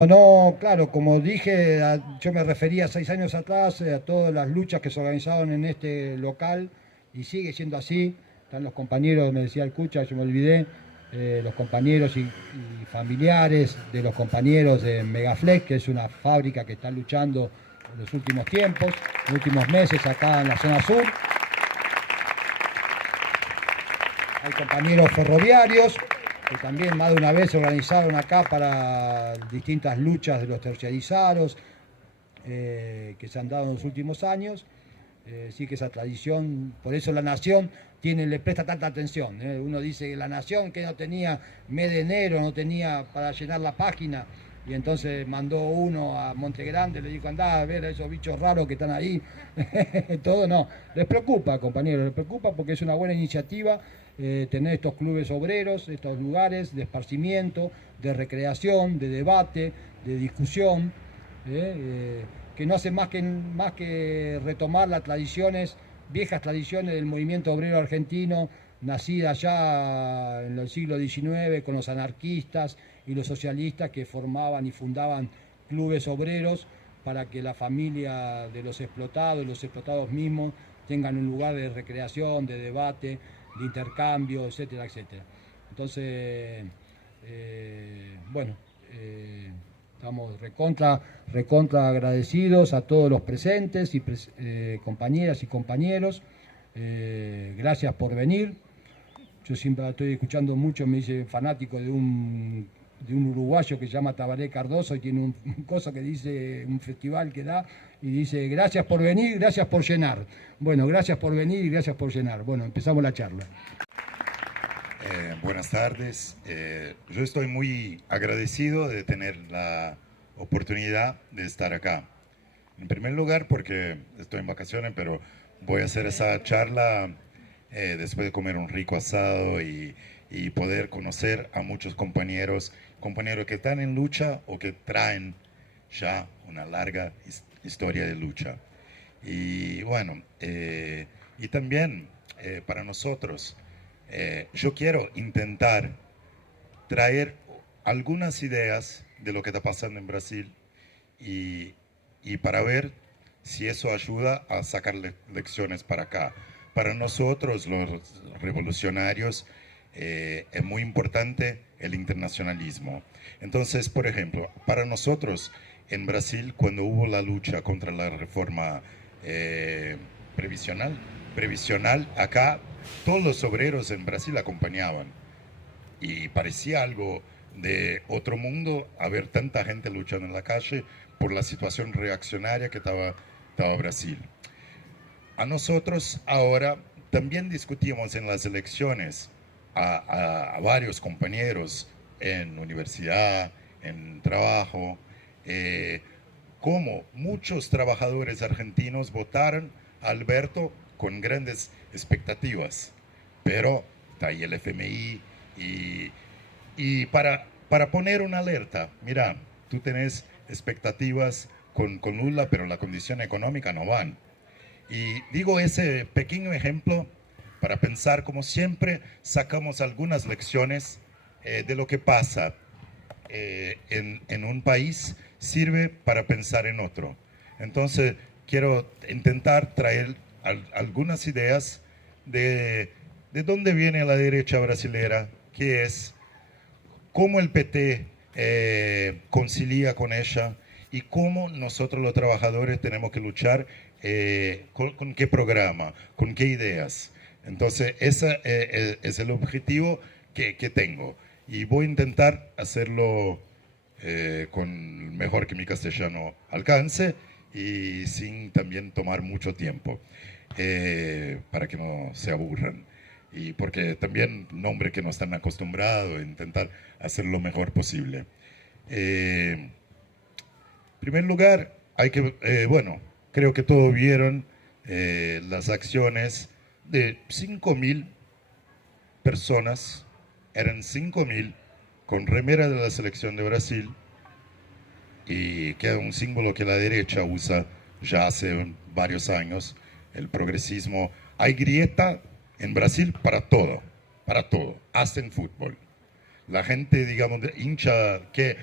No, claro, como dije, yo me refería 6 años atrás a todas las luchas que se organizaron en este local y sigue siendo así. Están los compañeros, me decía el Cucha, yo me olvidé, los compañeros y familiares de los compañeros de Megaflex, que es una fábrica que está luchando en los últimos tiempos, en los últimos meses acá en la zona sur. Hay compañeros ferroviarios que también más de una vez se organizaron acá para distintas luchas de los terciarizados que se han dado en los últimos años. Sí que esa tradición, por eso la Nación le presta tanta atención. Uno dice que la Nación que no tenía mes de enero, no tenía para llenar la página, y entonces mandó uno a Monte Grande, le dijo, andá a ver a esos bichos raros que están ahí. Todo no, les preocupa, compañeros, les preocupa porque es una buena iniciativa tener estos clubes obreros, estos lugares de esparcimiento, de recreación, de debate, de discusión, que no hace más que retomar las tradiciones, viejas tradiciones del movimiento obrero argentino, nacida ya en el siglo XIX con los anarquistas y los socialistas que formaban y fundaban clubes obreros para que la familia de los explotados mismos, tengan un lugar de recreación, de debate, de intercambio, etcétera, etcétera. Entonces, bueno, estamos recontra agradecidos a todos los presentes y compañeras y compañeros. Gracias por venir. Yo siempre estoy escuchando mucho, me dice fanático de un uruguayo que se llama Tabaré Cardoso y tiene un cosa que dice, un festival que da, y dice, gracias por venir, gracias por llenar. Bueno, gracias por venir y gracias por llenar. Bueno, empezamos la charla. Buenas tardes. Yo estoy muy agradecido de tener la oportunidad de estar acá. En primer lugar, porque estoy en vacaciones, pero voy a hacer esa charla después de comer un rico asado y poder conocer a muchos compañeros que están en lucha o que traen ya una larga historia de lucha. Y bueno, y también para nosotros, yo quiero intentar traer algunas ideas de lo que está pasando en Brasil y, y para ver si eso ayuda a sacar lecciones para acá. Para nosotros, los revolucionarios, es muy importante el internacionalismo. Entonces, por ejemplo, para nosotros en Brasil, cuando hubo la lucha contra la reforma previsional, acá todos los obreros en Brasil acompañaban y parecía algo de otro mundo a ver tanta gente luchando en la calle por la situación reaccionaria que estaba Brasil. A nosotros ahora también discutimos en las elecciones a varios compañeros en universidad, en trabajo, cómo muchos trabajadores argentinos votaron a Alberto con grandes expectativas, pero está ahí el FMI y para poner una alerta, mira, tú tenés expectativas con Lula, pero la condición económica no van. Y digo ese pequeño ejemplo para pensar, como siempre, sacamos algunas lecciones de lo que pasa en un país, sirve para pensar en otro. Entonces, quiero intentar traer algunas ideas de dónde viene la derecha brasilera, qué es, cómo el PT concilia con ella y cómo nosotros los trabajadores tenemos que luchar con qué programa, con qué ideas. Entonces, ese es el objetivo que tengo. Y voy a intentar hacerlo con mejor que mi castellano alcance y sin también tomar mucho tiempo, para que no se aburran. Y porque también nombre que no están acostumbrados a intentar hacer lo mejor posible. En primer lugar, bueno, creo que todos vieron las acciones de 5.000 personas, eran 5.000 con remera de la selección de Brasil, y que es un símbolo que la derecha usa ya hace varios años, el progresismo. Hay grieta en Brasil para todo, hasta en fútbol. La gente, digamos, hincha que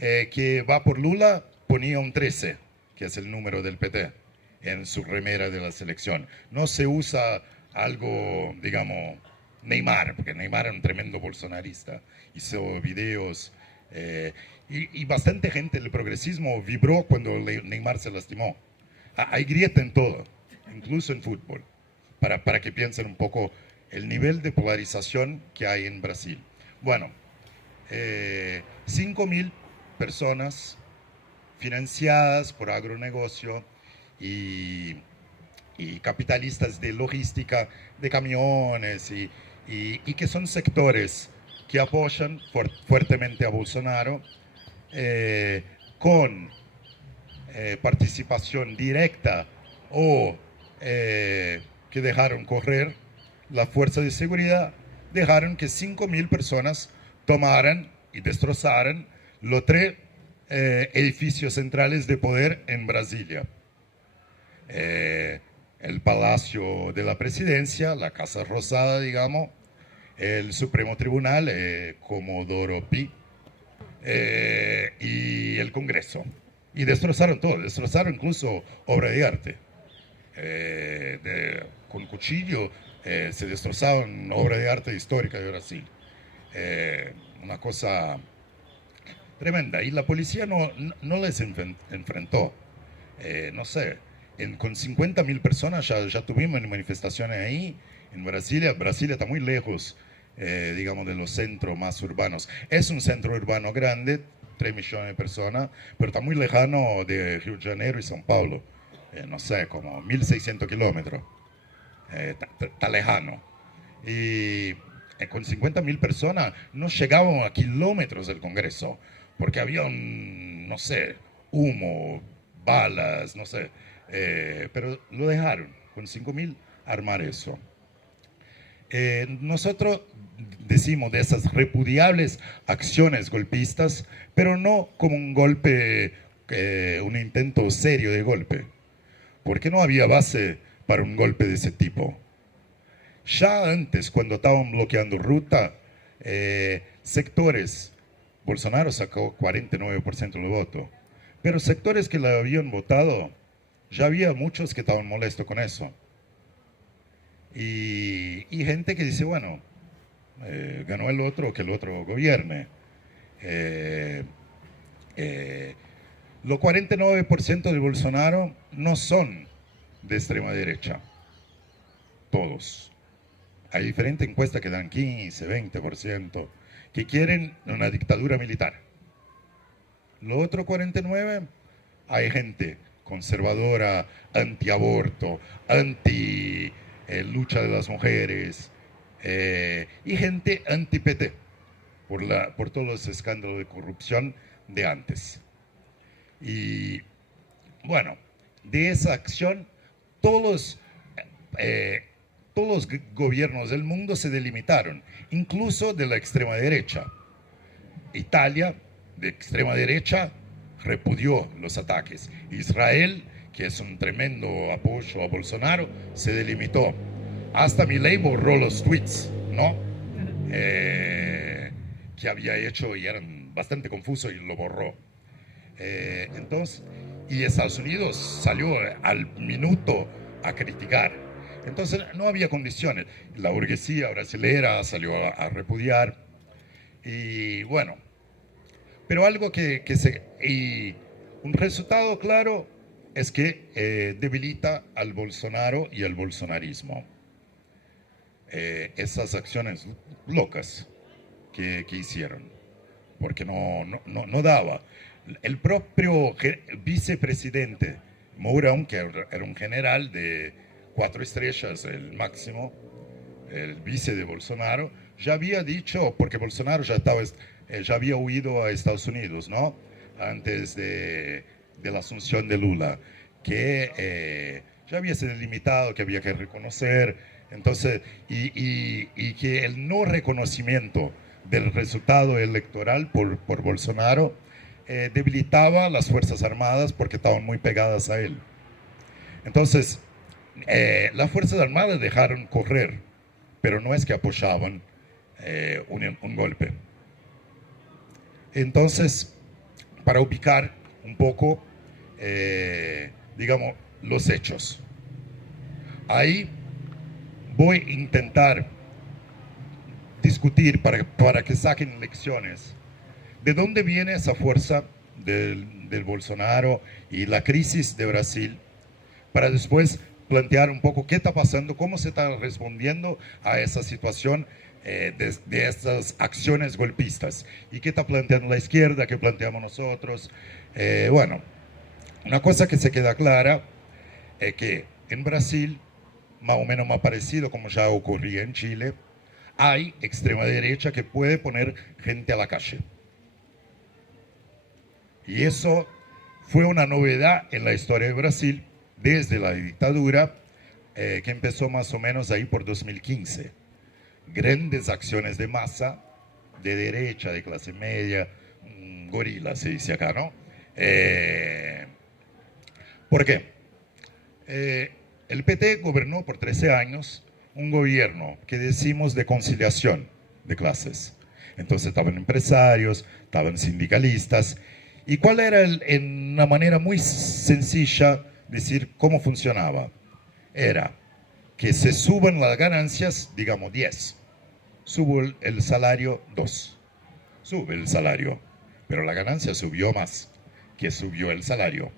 que va por Lula ponía un 13, que es el número del PT, en su remera de la selección. No se usa algo, digamos, Neymar, porque Neymar era un tremendo bolsonarista, hizo videos, y bastante gente del progresismo vibró cuando Neymar se lastimó. Hay grieta en todo, incluso en fútbol, para que piensen un poco el nivel de polarización que hay en Brasil. Bueno, 5.000 personas financiadas por agronegocio y capitalistas de logística, de camiones, y que son sectores que apoyan fuertemente a Bolsonaro, con participación directa o que dejaron correr la fuerza de seguridad, dejaron que 5.000 personas tomaran y destrozaran los 3 edificios centrales de poder en Brasilia. El Palacio de la Presidencia, la Casa Rosada, digamos, el Supremo Tribunal, Comodoro Pi, y el Congreso. Y destrozaron todo, destrozaron incluso obra de arte. Con cuchillo se destrozaron obra de arte histórica de Brasil. Una cosa tremenda. Y la policía no les enfrentó. No sé, con 50.000 personas ya tuvimos manifestaciones ahí en Brasilia. Brasilia está muy lejos, digamos, de los centros más urbanos. Es un centro urbano grande, 3 millones de personas, pero está muy lejano de Río de Janeiro y São Paulo. No sé, como 1.600 kilómetros. Está lejano. Y con 50.000 personas no llegaban a kilómetros del Congreso, porque había no sé, humo, balas, no sé. Pero lo dejaron, con 5.000, armar eso. Nosotros decimos de esas repudiables acciones golpistas, pero no como un golpe, un intento serio de golpe, porque no había base para un golpe de ese tipo. Ya antes, cuando estaban bloqueando ruta, sectores, Bolsonaro sacó 49% del voto, pero sectores que la habían votado, ya había muchos que estaban molestos con eso. Y gente que dice, bueno, ganó el otro, que el otro gobierne. Los 49% de Bolsonaro no son de extrema derecha, todos. Hay diferentes encuestas que dan 15, 20%, que quieren una dictadura militar. Los otros 49%, hay gente conservadora, antiaborto, anti lucha de las mujeres, y gente anti-PT, por todos los escándalos de corrupción de antes. Y bueno, de esa acción, todos los gobiernos del mundo se delimitaron, incluso de la extrema derecha. Italia, de extrema derecha, repudió los ataques. Israel, que es un tremendo apoyo a Bolsonaro, se delimitó. Hasta Milei borró los tweets, ¿no? Que había hecho y eran bastante confusos, y lo borró. Entonces, y Estados Unidos salió al minuto a criticar. Entonces no había condiciones. La burguesía brasilera salió a repudiar. Y bueno, pero algo y un resultado claro es que debilita al Bolsonaro y al bolsonarismo. Esas acciones locas que hicieron, porque no daba. El propio vicepresidente Mourão, que era un general de 4 estrellas, el máximo, el vice de Bolsonaro, ya había dicho, porque Bolsonaro ya había huido a Estados Unidos, ¿no? Antes de la asunción de Lula, que ya había sido limitado, que había que reconocer, entonces, y que el no reconocimiento del resultado electoral por Bolsonaro debilitaba las Fuerzas Armadas porque estaban muy pegadas a él. Entonces, las Fuerzas Armadas dejaron correr, pero no es que apoyaban un golpe. Entonces, para ubicar un poco, digamos, los hechos. Ahí voy a intentar discutir para que saquen lecciones. ¿De dónde viene esa fuerza del Bolsonaro y la crisis de Brasil? Para después plantear un poco qué está pasando, cómo se está respondiendo a esa situación de estas acciones golpistas. Y qué está planteando la izquierda, qué planteamos nosotros. Bueno, una cosa que se queda clara es que en Brasil, más o menos más parecido como ya ocurría en Chile, hay extrema derecha que puede poner gente a la calle. Y eso fue una novedad en la historia de Brasil desde la dictadura, que empezó más o menos ahí por 2015. Grandes acciones de masa, de derecha, de clase media, gorila se dice acá, ¿no? ¿Por qué? El PT gobernó por 13 años un gobierno que decimos de conciliación de clases. Entonces estaban empresarios, estaban sindicalistas. ¿Y cuál era, en una manera muy sencilla, decir cómo funcionaba? Era que se suban las ganancias, digamos 10. Subo el salario 2. Sube el salario, pero la ganancia subió más que subió el salario.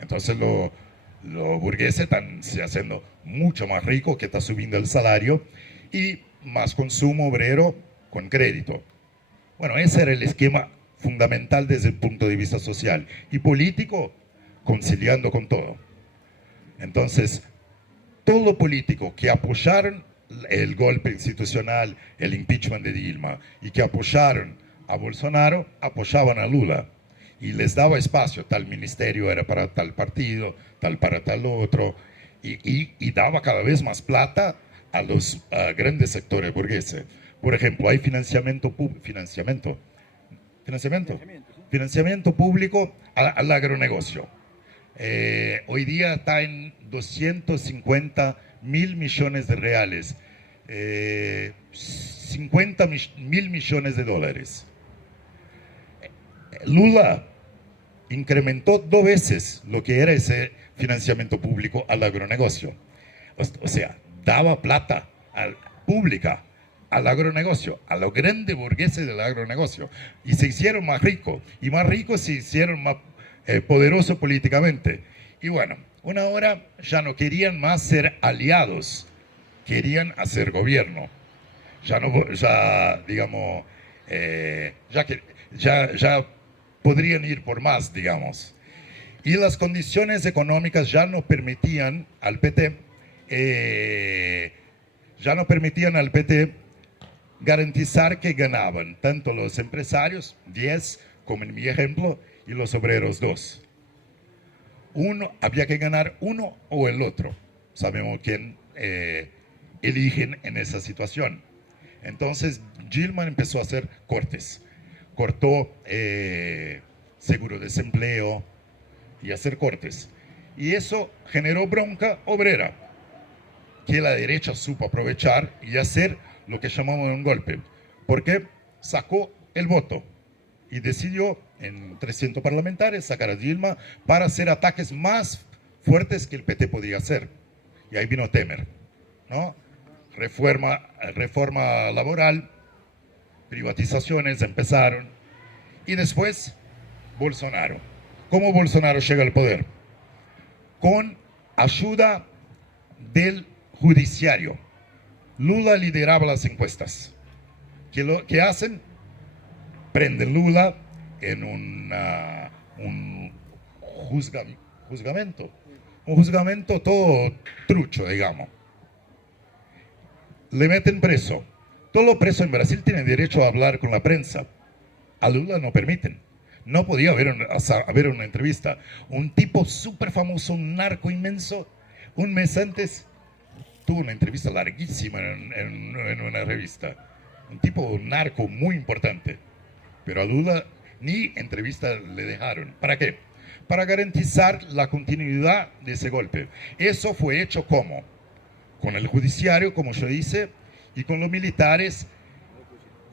Entonces los burgueses están se haciendo mucho más ricos que está subiendo el salario y más consumo obrero con crédito. Bueno, ese era el esquema fundamental desde el punto de vista social y político, conciliando con todo. Entonces, todo lo político que apoyaron el golpe institucional, el impeachment de Dilma, y que apoyaron a Bolsonaro, apoyaban a Lula. Y les daba espacio, tal ministerio era para tal partido, tal para tal otro, y daba cada vez más plata a los grandes sectores burgueses. Por ejemplo, hay financiamiento público al agronegocio. Hoy día está en 250 mil millones de reales, 50 mil millones de dólares. Lula incrementó 2 veces lo que era ese financiamiento público al agronegocio. O sea, daba plata pública al agronegocio, a los grandes burgueses del agronegocio, y se hicieron más ricos, y más ricos se hicieron más poderosos políticamente. Y bueno, una hora ya no querían más ser aliados, querían hacer gobierno. Digamos, ya podrían ir por más, digamos. Y las condiciones económicas ya no permitían al PT, garantizar que ganaban tanto los empresarios, 10, como en mi ejemplo, y los obreros 2. Había que ganar uno o el otro. Sabemos quién eligen en esa situación. Entonces, Dilma empezó a hacer cortes. Cortó seguro de desempleo y hacer cortes. Y eso generó bronca obrera, que la derecha supo aprovechar y hacer lo que llamamos un golpe. Porque sacó el voto y decidió en 300 parlamentarios sacar a Dilma para hacer ataques más fuertes que el PT podía hacer. Y ahí vino Temer, ¿no? Reforma laboral, privatizaciones empezaron, y después Bolsonaro. ¿Cómo Bolsonaro llega al poder? Con ayuda del judiciario. Lula lideraba las encuestas. ¿Qué hacen? Prenden Lula en un juzgamento. Un juzgamento todo trucho, digamos. Le meten preso. Todos los presos en Brasil tienen derecho a hablar con la prensa. A Lula no permiten. No podía haber una entrevista. Un tipo súper famoso, un narco inmenso, un mes antes tuvo una entrevista larguísima en una revista. Un tipo narco muy importante. Pero a Lula ni entrevista le dejaron. ¿Para qué? Para garantizar la continuidad de ese golpe. Eso fue hecho ¿cómo? Con el judiciario, como yo dice, y con los militares,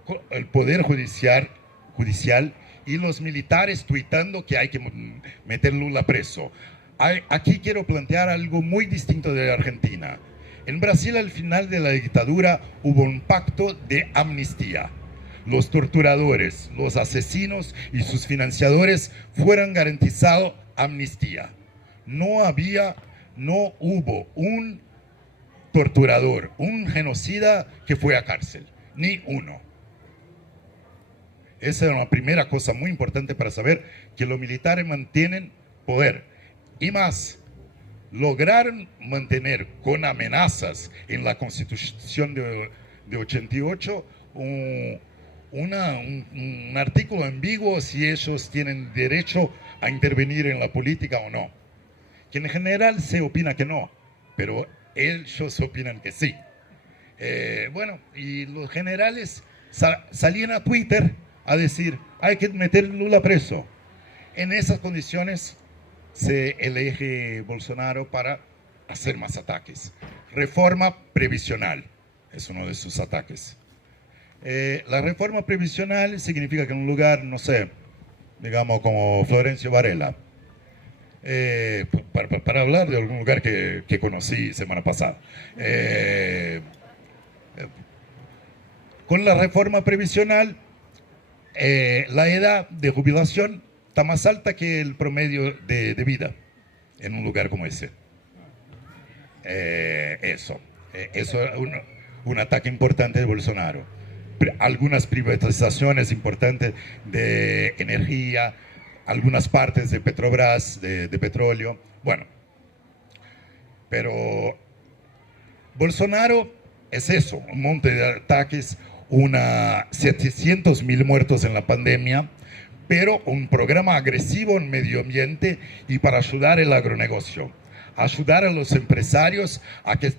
con el poder judicial y los militares tuitando que hay que meter Lula preso. Aquí quiero plantear algo muy distinto de Argentina. En Brasil, al final de la dictadura, hubo un pacto de amnistía. Los torturadores, los asesinos y sus financiadores fueron garantizados amnistía. No hubo un torturador, un genocida que fue a cárcel, ni uno. Esa es una primera cosa muy importante para saber que los militares mantienen poder. Y más, lograron mantener con amenazas en la Constitución de 88 un artículo ambiguo si ellos tienen derecho a intervenir en la política o no. Que en general se opina que no, pero ellos opinan que sí. Bueno, y los generales salían a Twitter a decir, hay que meter Lula preso. En esas condiciones se elige Bolsonaro para hacer más ataques. Reforma previsional es uno de sus ataques. La reforma previsional significa que en un lugar, no sé, digamos como Florencio Varela, para hablar de algún lugar que conocí semana pasada, con la reforma previsional, la edad de jubilación está más alta que el promedio de vida en un lugar como ese. Eso es un ataque importante de Bolsonaro. Algunas privatizaciones importantes de energía, algunas partes de Petrobras, de petróleo. Bueno, pero Bolsonaro es eso, un monte de ataques, 700.000 muertos en la pandemia, pero un programa agresivo en medio ambiente y para ayudar el agronegocio, ayudar a los empresarios a que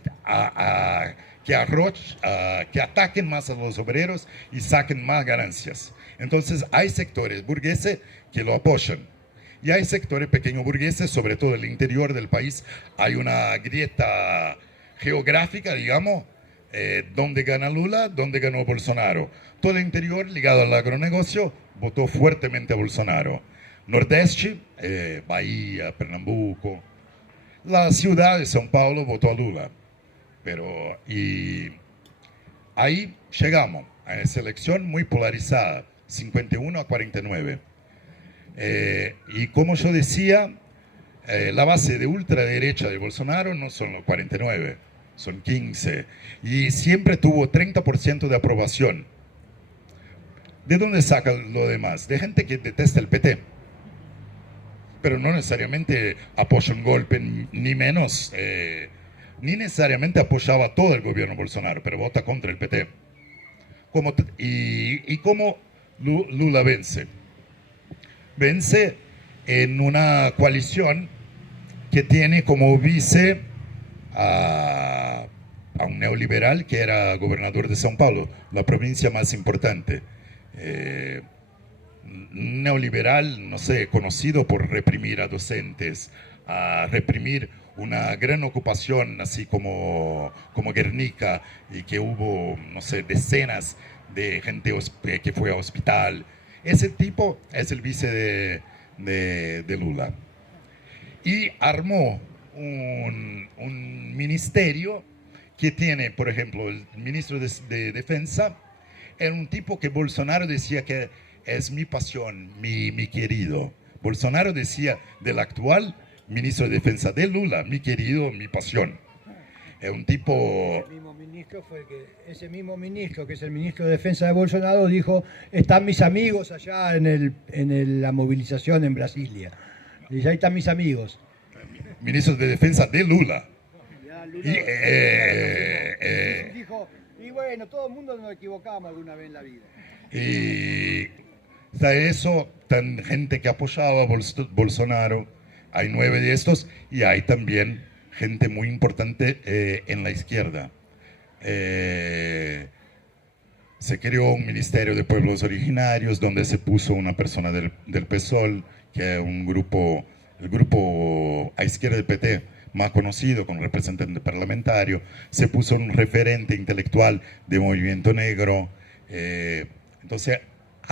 ataquen más a los obreros y saquen más ganancias. Entonces hay sectores burgueses que lo apoyan y hay sectores pequeños burgueses, sobre todo en el interior del país. Hay una grieta geográfica, digamos, donde gana Lula, donde ganó Bolsonaro. Todo el interior ligado al agronegocio votó fuertemente a Bolsonaro. Nordeste, Bahía, Pernambuco, la ciudad de São Paulo votó a Lula. Y ahí llegamos a esa elección muy polarizada, 51 a 49. Y como yo decía, la base de ultraderecha de Bolsonaro no son los 49, son 15. Y siempre tuvo 30% de aprobación. ¿De dónde saca lo demás? De gente que detesta el PT. Pero no necesariamente apoya un golpe, ni menos, ni necesariamente apoyaba todo el gobierno Bolsonaro, pero vota contra el PT. ¿Cómo Lula vence? Vence en una coalición que tiene como vice a un neoliberal que era gobernador de São Paulo, la provincia más importante. Neoliberal, no sé, conocido por reprimir a docentes, a reprimir una gran ocupación, así como Guernica, y que hubo, no sé, decenas de gente que fue a hospital. Ese tipo es el vice de Lula. Y armó un ministerio que tiene, por ejemplo, el ministro de Defensa, era un tipo que Bolsonaro decía que es mi pasión, mi querido. Bolsonaro decía del actual ministro de Defensa de Lula, mi querido, mi pasión. Es un tipo... Ese mismo ministro, que es el ministro de Defensa de Bolsonaro, dijo, están mis amigos allá en la movilización en Brasilia. Dice, ahí están mis amigos. Ministro de Defensa de Lula. Dijo, y bueno, todo el mundo nos equivocamos alguna vez en la vida. Y está eso, tan gente que apoyaba a Bolsonaro, hay 9 de estos, y hay también gente muy importante en la izquierda. Se creó un Ministerio de Pueblos Originarios donde se puso una persona del PSOL, que es el grupo a izquierda del PT más conocido, con representante parlamentario. Se puso un referente intelectual de movimiento negro. Entonces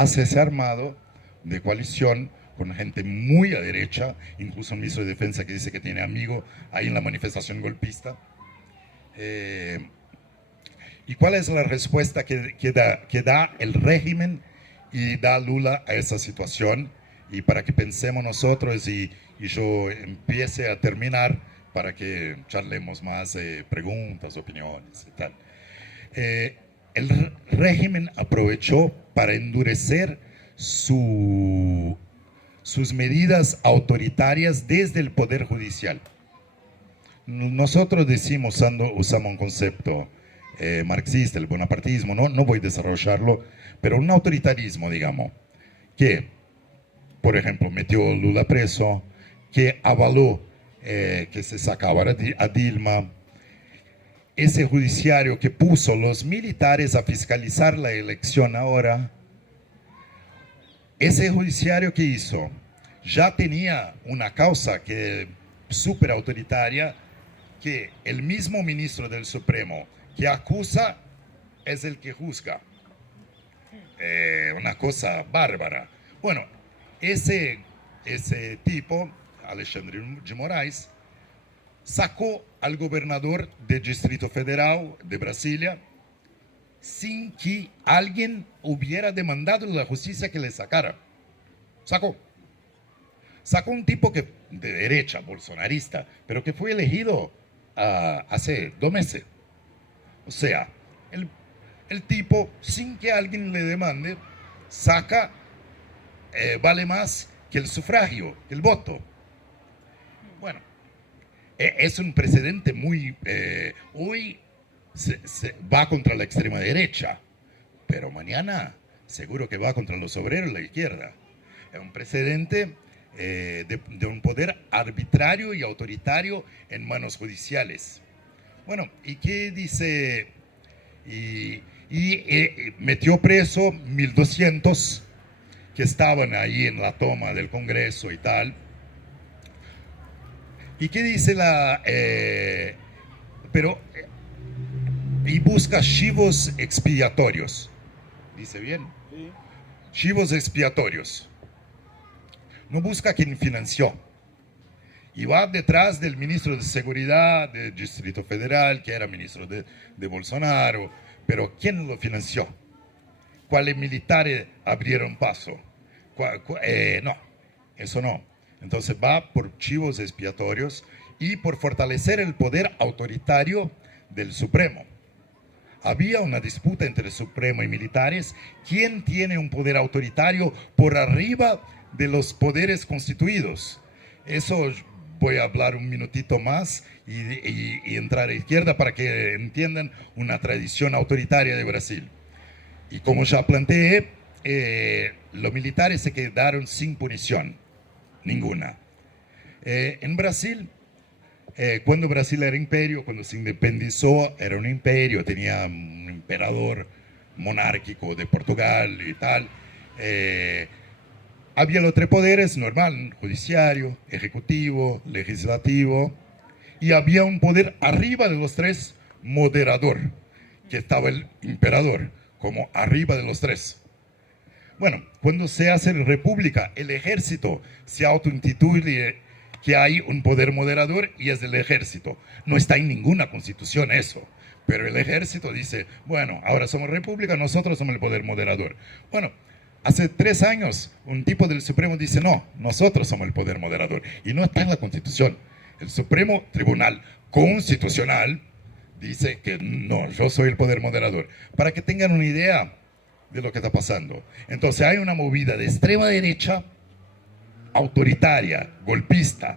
se ha armado de coalición con gente muy a derecha, incluso un ministro de Defensa que dice que tiene amigo ahí en la manifestación golpista. ¿Y cuál es la respuesta que da el régimen y da Lula a esa situación? Y para que pensemos nosotros y yo empiece a terminar para que charlemos más preguntas, opiniones y tal. El régimen aprovechó para endurecer sus medidas autoritarias desde el Poder Judicial. Nosotros decimos, usamos un concepto marxista, el bonapartismo, no voy a desarrollarlo, pero un autoritarismo, digamos, que, por ejemplo, metió a Lula preso, que avaló que se sacaba a Dilma, ese judiciario que puso los militares a fiscalizar la elección ahora, ese judiciario que hizo ya tenía una causa que súper autoritaria, que el mismo ministro del Supremo que acusa es el que juzga. Una cosa bárbara. Bueno, ese tipo, Alexandre de Moraes, sacó al gobernador del Distrito Federal de Brasilia sin que alguien hubiera demandado a la justicia que le sacara. Sacó un tipo que de derecha, bolsonarista, pero que fue elegido hace 2 meses. O sea, el tipo, sin que alguien le demande, saca, vale más que el sufragio, que el voto. Bueno, es un precedente muy... hoy se va contra la extrema derecha, pero mañana seguro que va contra los obreros y la izquierda. Es un precedente de un poder arbitrario y autoritario en manos judiciales. Bueno, ¿y qué dice? Y metió preso 1.200 que estaban ahí en la toma del Congreso y tal. ¿Y qué dice y busca chivos expiatorios? ¿Dice bien? Sí. Chivos expiatorios. No busca quien financió. Y va detrás del ministro de Seguridad del Distrito Federal, que era ministro de Bolsonaro. Pero ¿quién lo financió? ¿Cuáles militares abrieron paso? No, eso no. Entonces va por chivos expiatorios y por fortalecer el poder autoritario del Supremo. Había una disputa entre el Supremo y militares. ¿Quién tiene un poder autoritario por arriba de los poderes constituidos? Eso voy a hablar un minutito más y entrar a la izquierda para que entiendan una tradición autoritaria de Brasil. Y como ya planteé, los militares se quedaron sin punición, ninguna. En Brasil, cuando Brasil era imperio, cuando se independizó, era un imperio, tenía un emperador monárquico de Portugal y tal. Había los 3 poderes, normal, judiciario, ejecutivo, legislativo, y había un poder arriba de los 3, moderador, que estaba el emperador, como arriba de los 3. Bueno, cuando se hace república, el ejército se autoinstituye que hay un poder moderador y es el ejército. No está en ninguna constitución eso, pero el ejército dice, bueno, ahora somos república, nosotros somos el poder moderador. Bueno, hace 3 años un tipo del Supremo dice, no, nosotros somos el poder moderador. Y no está en la constitución. El Supremo Tribunal Constitucional dice que no, yo soy el poder moderador. Para que tengan una idea de lo que está pasando. Entonces hay una movida de extrema derecha, autoritaria, golpista,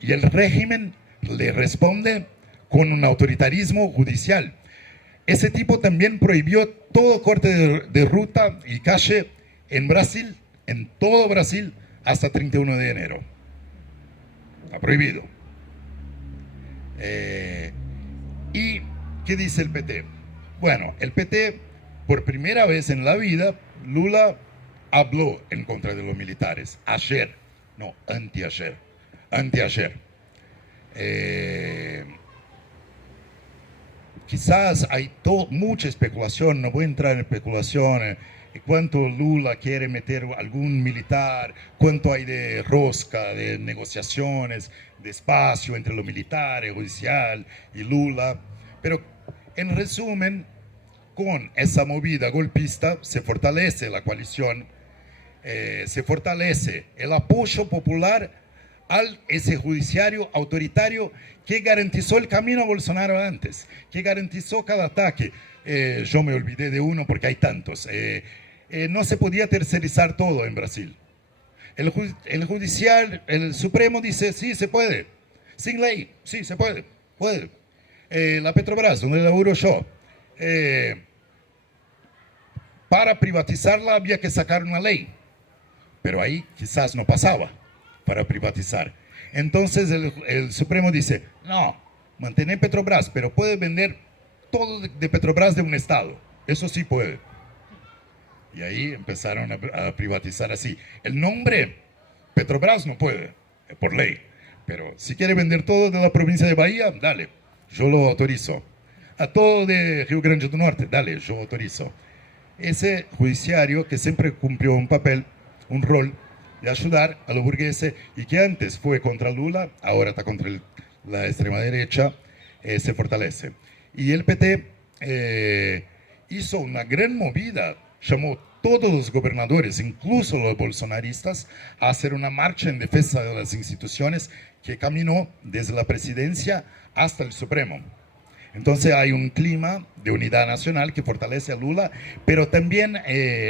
y el régimen le responde con un autoritarismo judicial. Ese tipo también prohibió todo corte de ruta y calle en Brasil, en todo Brasil, hasta 31 de enero. Está prohibido. ¿Y qué dice el PT? Bueno, el PT, por primera vez en la vida, Lula habló en contra de los militares. Ayer, no, anteayer. Quizás hay mucha especulación, no voy a entrar en especulación cuánto Lula quiere meter algún militar, cuánto hay de rosca, de negociaciones, de espacio entre lo militar, el judicial y Lula. Pero en resumen, con esa movida golpista se fortalece la coalición, se fortalece el apoyo popular al ese judiciario autoritario que garantizó el camino a Bolsonaro antes, que garantizó cada ataque. Yo me olvidé de uno porque hay tantos. No se podía tercerizar todo en Brasil. El judicial, el Supremo dice, sí, se puede. Sin ley, sí, se puede. Puede. La Petrobras, donde laburo yo, para privatizarla había que sacar una ley. Pero ahí quizás no pasaba para privatizar. Entonces el Supremo dice, no, mantener Petrobras, pero puede vender todo de Petrobras de un estado. Eso sí puede. Y ahí empezaron a privatizar así. El nombre Petrobras no puede, por ley. Pero si quiere vender todo de la provincia de Bahía, dale, yo lo autorizo. A todo de Río Grande do Norte, dale, yo autorizo. Ese judiciario que siempre cumplió un papel, un rol de ayudar a los burgueses y que antes fue contra Lula, ahora está contra la extrema derecha, se fortalece. Y el PT hizo una gran movida, llamó a todos los gobernadores, incluso los bolsonaristas, a hacer una marcha en defensa de las instituciones que caminó desde la presidencia hasta el Supremo. Entonces hay un clima de unidad nacional que fortalece a Lula, pero también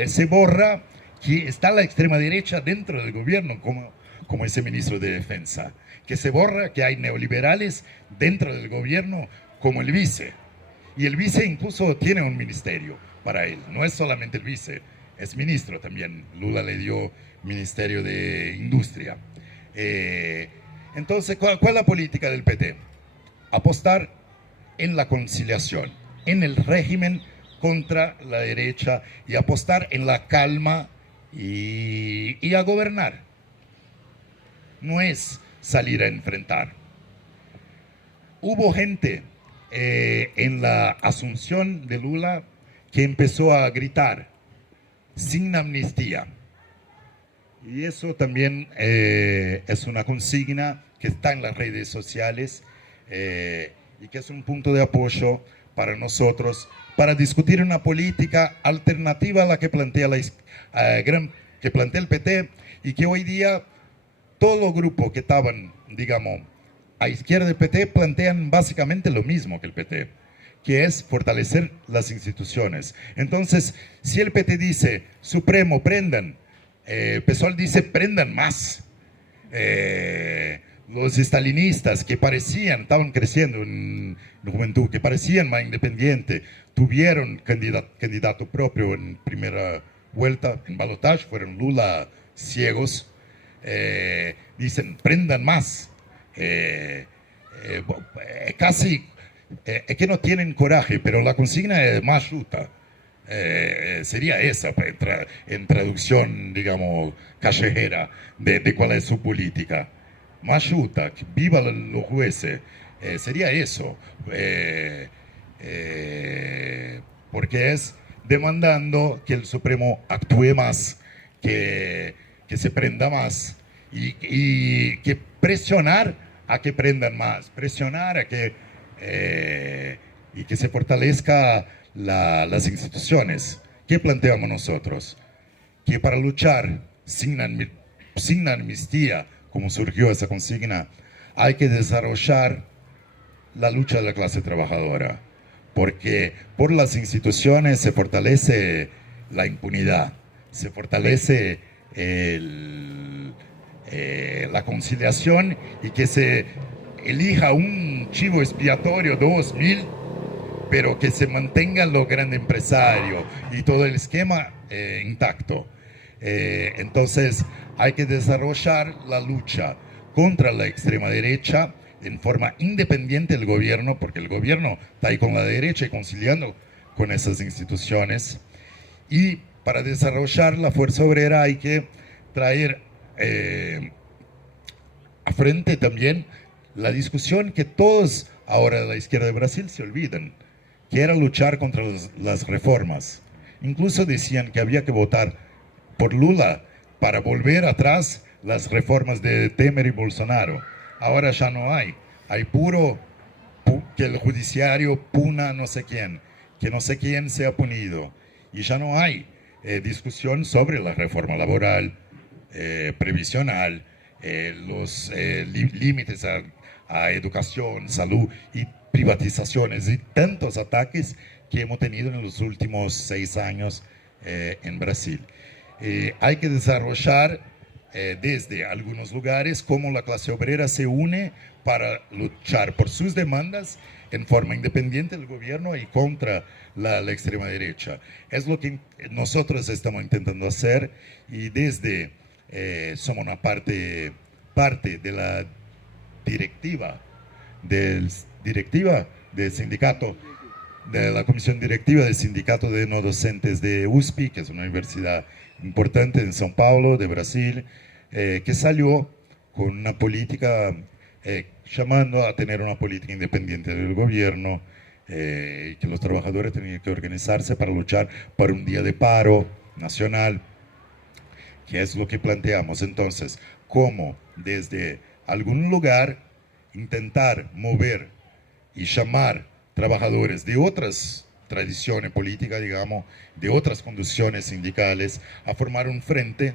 se borra que está la extrema derecha dentro del gobierno, como ese ministro de Defensa, que se borra que hay neoliberales dentro del gobierno como el vice. Y el vice incluso tiene un ministerio para él, no es solamente el vice, es ministro también. Lula le dio Ministerio de Industria. Entonces, ¿cuál es la política del PT? Apostar en la conciliación, en el régimen contra la derecha y apostar en la calma y a gobernar. No es salir a enfrentar. Hubo gente en la asunción de Lula que empezó a gritar sin amnistía. Y eso también es una consigna que está en las redes sociales y que es un punto de apoyo para nosotros, para discutir una política alternativa a la que plantea, que plantea el PT y que hoy día todos los grupos que estaban, digamos, a izquierda del PT plantean básicamente lo mismo que el PT, que es fortalecer las instituciones. Entonces, si el PT dice, Supremo, prendan, PSOL dice, prendan más. Los estalinistas que parecían, estaban creciendo en juventud, que parecían más independientes, tuvieron candidato propio en primera vuelta, en balotaje, fueron Lula ciegos, dicen, prendan más. Casi, es que no tienen coraje, pero la consigna es más yuta. Sería esa, en traducción, digamos, callejera, de cuál es su política. Más yuta, que viva los jueces, sería eso. Porque es demandando que el Supremo actúe más, que se prenda más y que presionar a que prendan más, presionar a que y que se fortalezca las instituciones. ¿Qué planteamos nosotros? Que para luchar sin amnistía, como surgió esa consigna, hay que desarrollar la lucha de la clase trabajadora, porque por las instituciones se fortalece la impunidad, se fortalece la conciliación y que se elija un chivo expiatorio 2000, pero que se mantengan los grandes empresarios y todo el esquema intacto. Entonces hay que desarrollar la lucha contra la extrema derecha en forma independiente del gobierno, porque el gobierno está ahí con la derecha y conciliando con esas instituciones. Y para desarrollar la fuerza obrera hay que traer a frente también la discusión que todos ahora de la izquierda de Brasil se olvidan, que era luchar contra las reformas. Incluso decían que había que votar por Lula para volver atrás las reformas de Temer y Bolsonaro. Ahora ya no hay. Hay puro que el judiciario puna a no sé quién, que no sé quién sea punido. Y ya no hay discusión sobre la reforma laboral, previsional, los límites a educación, salud y privatizaciones y tantos ataques que hemos tenido en los últimos 6 años en Brasil. Hay que desarrollar desde algunos lugares cómo la clase obrera se une para luchar por sus demandas en forma independiente del gobierno y contra la extrema derecha. Es lo que nosotros estamos intentando hacer y desde somos una parte de la directiva del sindicato, de la comisión directiva del sindicato de no docentes de USP, que es una universidad importante en São Paulo, de Brasil, que salió con una política, llamando a tener una política independiente del gobierno, y que los trabajadores tenían que organizarse para luchar por un día de paro nacional, que es lo que planteamos. Entonces, cómo desde algún lugar intentar mover y llamar trabajadores de otras tradiciones políticas, digamos, de otras conducciones sindicales, a formar un frente.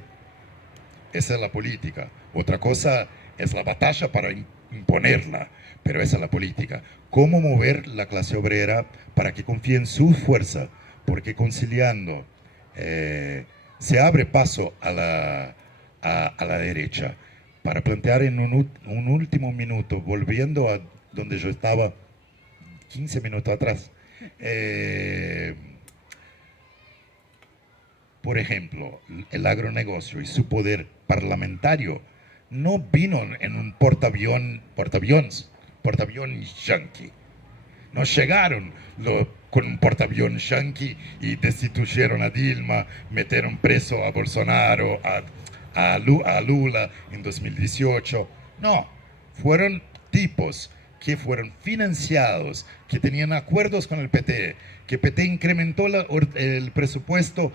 Esa es la política. Otra cosa es la batalla para imponerla, pero esa es la política. ¿Cómo mover la clase obrera para que confíe en su fuerza? Porque conciliando se abre paso a la derecha. Para plantear en un último minuto, volviendo a donde yo estaba 15 minutos atrás, por ejemplo, el agronegocio y su poder parlamentario no vino en un portaaviones yanqui. No llegaron con un portaavión yanqui y destituyeron a Dilma, metieron preso a Bolsonaro, a Lula en 2018. No, fueron tipos que fueron financiados, que tenían acuerdos con el PT, que PT incrementó el presupuesto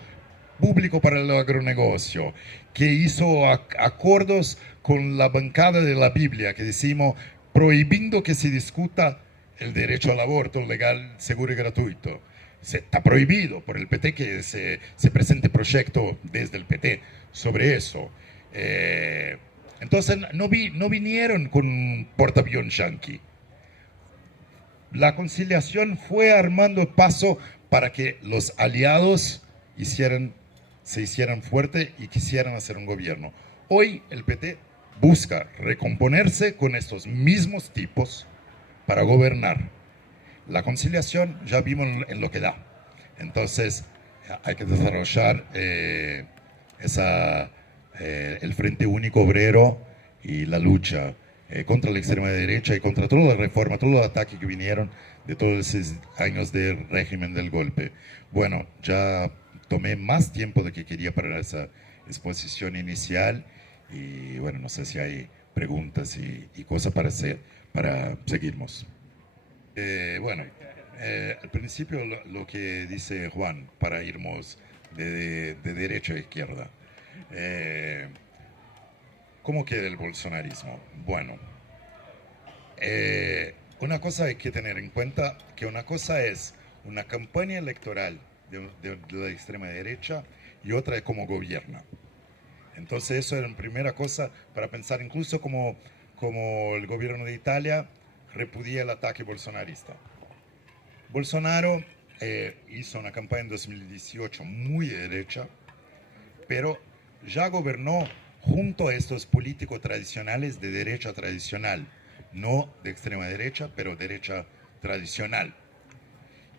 público para el agronegocio, que hizo acuerdos con la bancada de la Biblia, que decimos, prohibiendo que se discuta el derecho al aborto legal, seguro y gratuito. Está prohibido por el PT que se presente proyecto desde el PT sobre eso. Entonces no vinieron con un portaavión yanqui. La conciliación fue armando paso para que los aliados se hicieran fuertes y quisieran hacer un gobierno. Hoy el PT busca recomponerse con estos mismos tipos para gobernar. La conciliación ya vimos en lo que da. Entonces hay que desarrollar el Frente Único Obrero y la lucha contra la extrema derecha y contra toda la reforma, todos los ataques que vinieron de todos esos años del régimen del golpe. Bueno, ya tomé más tiempo de que quería para esa exposición inicial y bueno, no sé si hay preguntas y cosas para hacer, para seguirnos. Bueno, al principio lo que dice Juan, para irnos de derecha a izquierda. ¿Cómo queda el bolsonarismo? Bueno, una cosa hay que tener en cuenta, que una cosa es una campaña electoral de la extrema derecha y otra es cómo gobierna. Entonces eso es la primera cosa para pensar, incluso como el gobierno de Italia repudia el ataque bolsonarista. Bolsonaro hizo una campaña en 2018 muy de derecha, pero ya gobernó junto a estos políticos tradicionales de derecha tradicional, no de extrema derecha, pero derecha tradicional.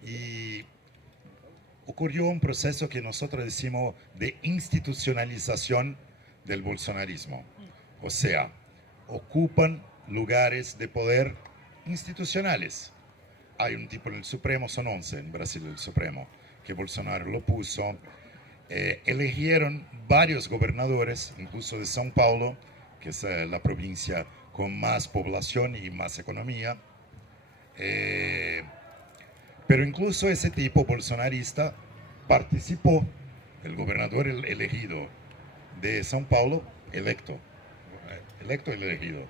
Y ocurrió un proceso que nosotros decimos de institucionalización del bolsonarismo. O sea, ocupan lugares de poder institucionales. Hay un tipo en el Supremo, son 11 en Brasil el Supremo, que Bolsonaro lo puso. Eligieron varios gobernadores, incluso de São Paulo, que es la provincia con más población y más economía. Pero incluso ese tipo bolsonarista participó, el gobernador elegido de São Paulo, electo elegido,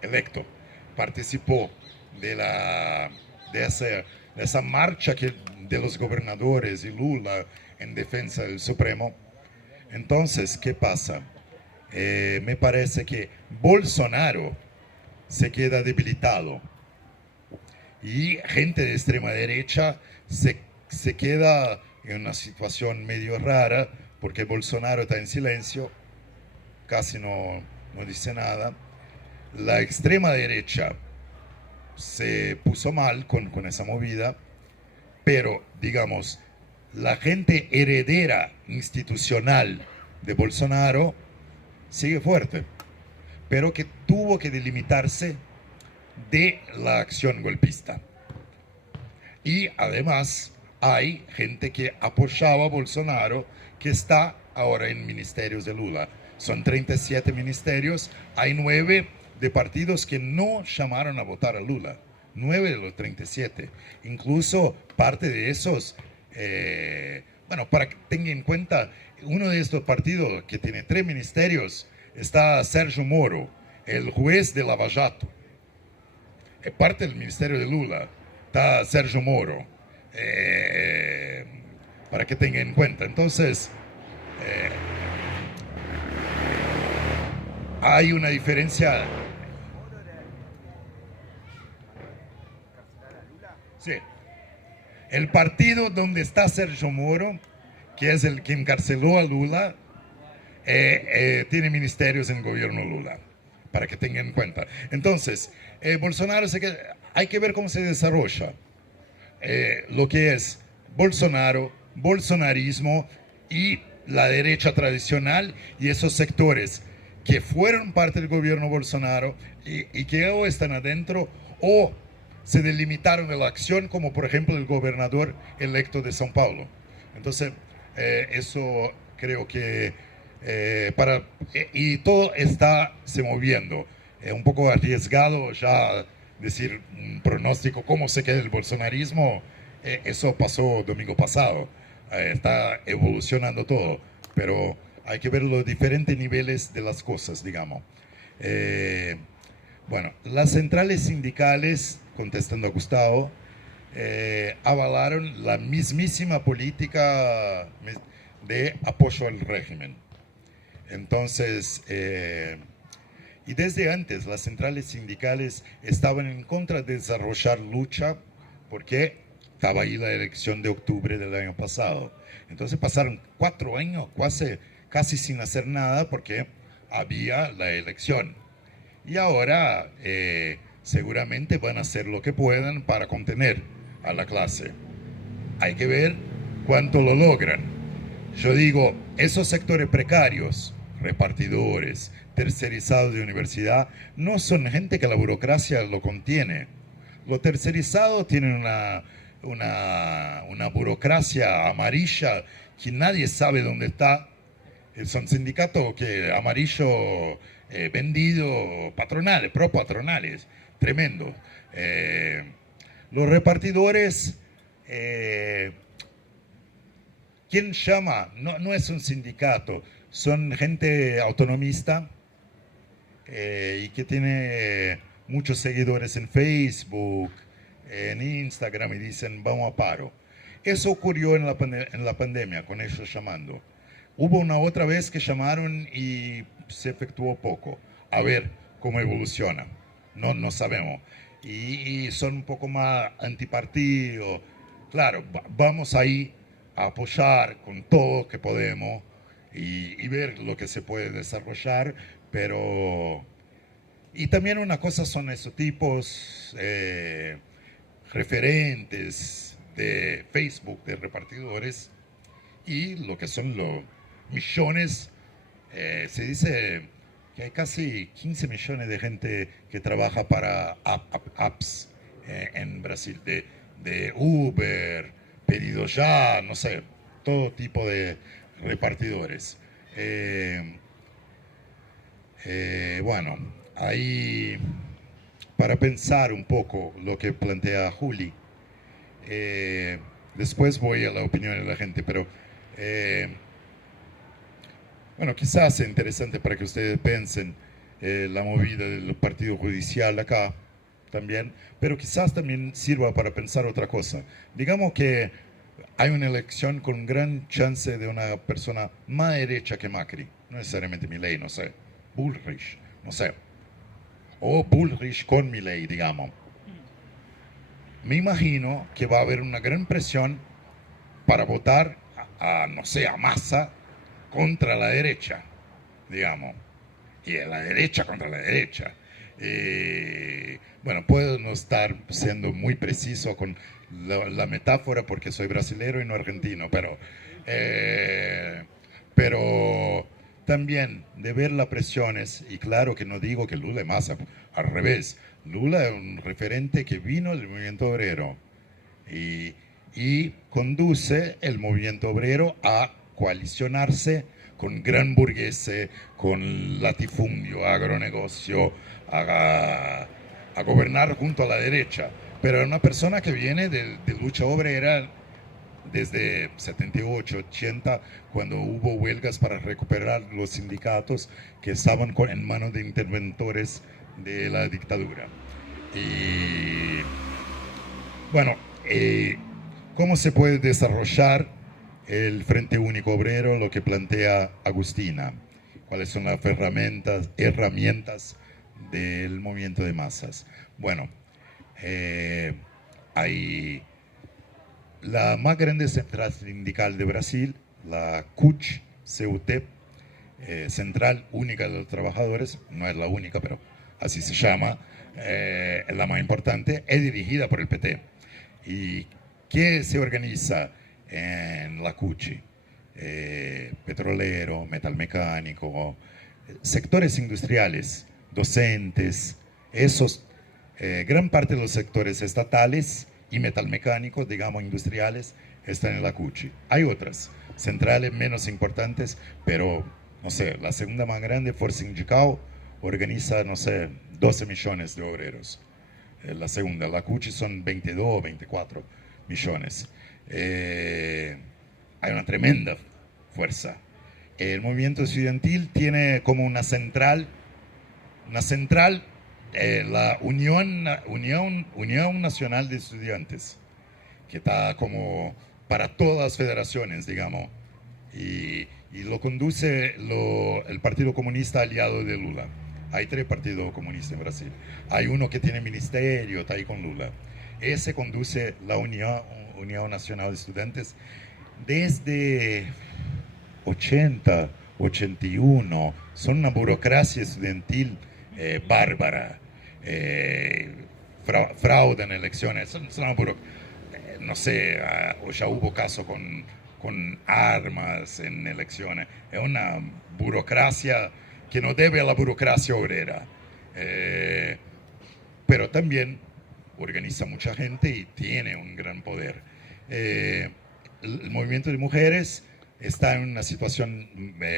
electo, participó de esa marcha de los gobernadores y Lula en defensa del Supremo. Entonces, ¿qué pasa? Me parece que Bolsonaro se queda debilitado y gente de extrema derecha se queda en una situación medio rara porque Bolsonaro está en silencio, casi no dice nada. La extrema derecha se puso mal con esa movida, pero digamos, la gente heredera institucional de Bolsonaro sigue fuerte, pero que tuvo que delimitarse de la acción golpista. Y además hay gente que apoyaba a Bolsonaro que está ahora en ministerios de Lula. Son 37 ministerios, hay 9 de partidos que no llamaron a votar a Lula. 9 de los 37. Incluso parte de esos, bueno, para que tengan en cuenta, uno de estos partidos que tiene 3 ministerios está Sergio Moro, el juez de Lava Jato. Parte del ministerio de Lula está Sergio Moro, para que tengan en cuenta. Entonces, hay una diferencia. Sí. El partido donde está Sergio Moro, que es el que encarceló a Lula, tiene ministerios en el gobierno Lula, para que tengan en cuenta. Entonces, Bolsonaro hay que ver cómo se desarrolla lo que es Bolsonaro, bolsonarismo y la derecha tradicional y esos sectores que fueron parte del gobierno Bolsonaro y que o están adentro o se delimitaron de la acción, como por ejemplo el gobernador electo de São Paulo. Entonces, eso creo que y todo está se moviendo. Es un poco arriesgado ya decir un pronóstico cómo se queda el bolsonarismo. Eso pasó domingo pasado. Está evolucionando todo, pero hay que ver los diferentes niveles de las cosas, digamos. Bueno, las centrales sindicales, contestando a Gustavo, avalaron la mismísima política de apoyo al régimen. Entonces, y desde antes las centrales sindicales estaban en contra de desarrollar lucha porque estaba ahí la elección de octubre del año pasado. Entonces pasaron 4 años casi sin hacer nada porque había la elección. Y ahora seguramente van a hacer lo que puedan para contener a la clase. Hay que ver cuánto lo logran. Yo digo, esos sectores precarios, repartidores, tercerizados de universidad, no son gente que la burocracia lo contiene. Los tercerizados tienen una burocracia amarilla que nadie sabe dónde está. Son sindicatos que amarillo vendido, patronales, pro-patronales, tremendo. Los repartidores, ¿quién llama? No es un sindicato, son gente autonomista y que tiene muchos seguidores en Facebook, en Instagram y dicen vamos a paro. Eso ocurrió en la pandemia con ellos llamando. Hubo una otra vez que llamaron y se efectuó poco. A ver cómo evoluciona. No sabemos. Y son un poco más antipartido. Claro, vamos ahí a apoyar con todo que podemos y ver lo que se puede desarrollar, pero... Y también una cosa son esos tipos referentes de Facebook, de repartidores, y lo que son los millones, se dice que hay casi 15 millones de gente que trabaja para apps en Brasil, de Uber, Pedido Ya, no sé, todo tipo de repartidores. Bueno, ahí para pensar un poco lo que plantea Juli, después voy a la opinión de la gente, pero bueno, quizás sea interesante para que ustedes piensen la movida del partido judicial acá también, pero quizás también sirva para pensar otra cosa. Digamos que hay una elección con gran chance de una persona más derecha que Macri, no necesariamente Milei, no sé, Bullrich, no sé, o Bullrich con Milei, digamos. Me imagino que va a haber una gran presión para votar no sé, a Massa contra la derecha, digamos, y a la derecha contra la derecha. Bueno, puedo no estar siendo muy preciso con la metáfora porque soy brasilero y no argentino, pero también de ver las presiones, y claro que no digo que Lula es Massa, al revés, Lula es un referente que vino del movimiento obrero y conduce el movimiento obrero a coalicionarse con gran burguese, con latifundio, agronegocio, a gobernar junto a la derecha. Pero es una persona que viene de lucha obrera desde 78, 80, cuando hubo huelgas para recuperar los sindicatos que estaban en manos de interventores de la dictadura. Y bueno, ¿cómo se puede desarrollar el Frente Único Obrero, lo que plantea Agustina? ¿Cuáles son las herramientas del movimiento de masas? Bueno, hay la más grande central sindical de Brasil, la CUT, Central Única de los Trabajadores, no es la única, pero así se llama, es la más importante, es dirigida por el PT. ¿Y qué se organiza en la CUCHI? Petrolero, metalmecánico, sectores industriales, docentes, gran parte de los sectores estatales y metalmecánicos, digamos industriales, están en la CUCHI. Hay otras centrales menos importantes, pero no sé, la segunda más grande, Força Sindical, organiza, no sé, 12 millones de obreros. La segunda, la CUCHI son 22, 24 millones. Hay una tremenda fuerza. El movimiento estudiantil tiene como una central, la Unión Nacional de Estudiantes, que está como para todas las federaciones, digamos, y lo conduce el Partido Comunista aliado de Lula. Hay 3 partidos comunistas en Brasil. Hay uno que tiene ministerio, está ahí con Lula. Ese conduce la Unión Nacional de Estudiantes desde 80, 81. Son una burocracia estudiantil bárbara. Fraude en elecciones. No sé, ya hubo caso con armas en elecciones. Es una burocracia que no debe a la burocracia obrera, pero también organiza mucha gente y tiene un gran poder. El movimiento de mujeres está en una situación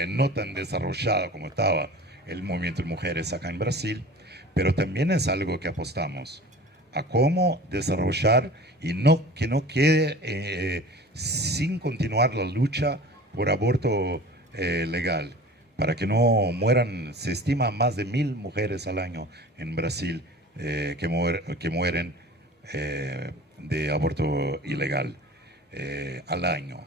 no tan desarrollada como estaba el movimiento de mujeres acá en Brasil, pero también es algo que apostamos a cómo desarrollar y que no quede sin continuar la lucha por aborto legal, para que no mueran. Se estima más de 1000 mujeres al año en Brasil que mueren de aborto ilegal al año.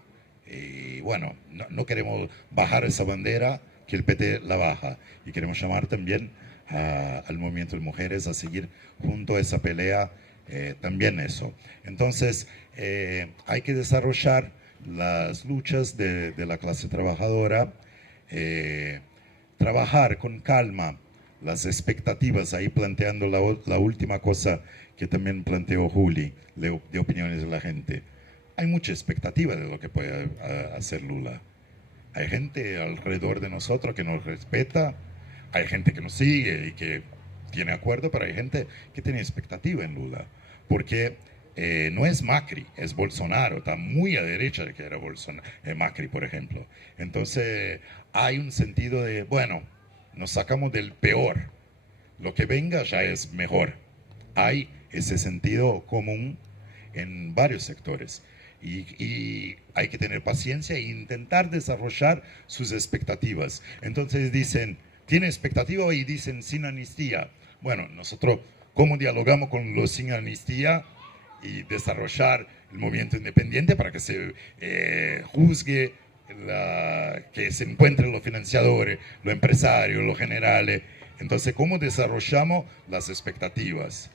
Y bueno, no queremos bajar esa bandera que el PT la baja, y queremos llamar también al movimiento de mujeres a seguir junto a esa pelea, también eso. Entonces, hay que desarrollar las luchas de la clase trabajadora, trabajar con calma las expectativas, ahí planteando la última cosa que también planteó Juli, de opiniones de la gente. Hay mucha expectativa de lo que puede hacer Lula. Hay gente alrededor de nosotros que nos respeta, hay gente que nos sigue y que tiene acuerdo, pero hay gente que tiene expectativa en Lula, porque no es Macri, es Bolsonaro, está muy a derecha de que era Macri, por ejemplo. Entonces hay un sentido de, bueno, nos sacamos del peor, lo que venga ya es mejor. Hay ese sentido común en varios sectores. y hay que tener paciencia e intentar desarrollar sus expectativas. Entonces dicen, ¿tiene expectativa? Y dicen, sin amnistía. Bueno, nosotros, ¿cómo dialogamos con los sin amnistía y desarrollar el movimiento independiente para que se juzgue, que se encuentren los financiadores, los empresarios, los generales? Entonces, ¿cómo desarrollamos las expectativas?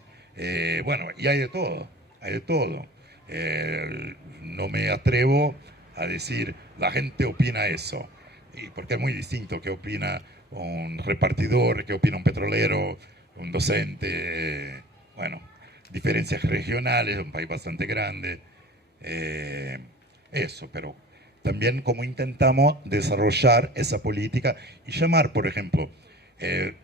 Bueno, y hay de todo, hay de todo. No me atrevo a decir, la gente opina eso, porque es muy distinto que opina un repartidor, que opina un petrolero, un docente, bueno, diferencias regionales, un país bastante grande, eso, pero también cómo intentamos desarrollar esa política y llamar, por ejemplo,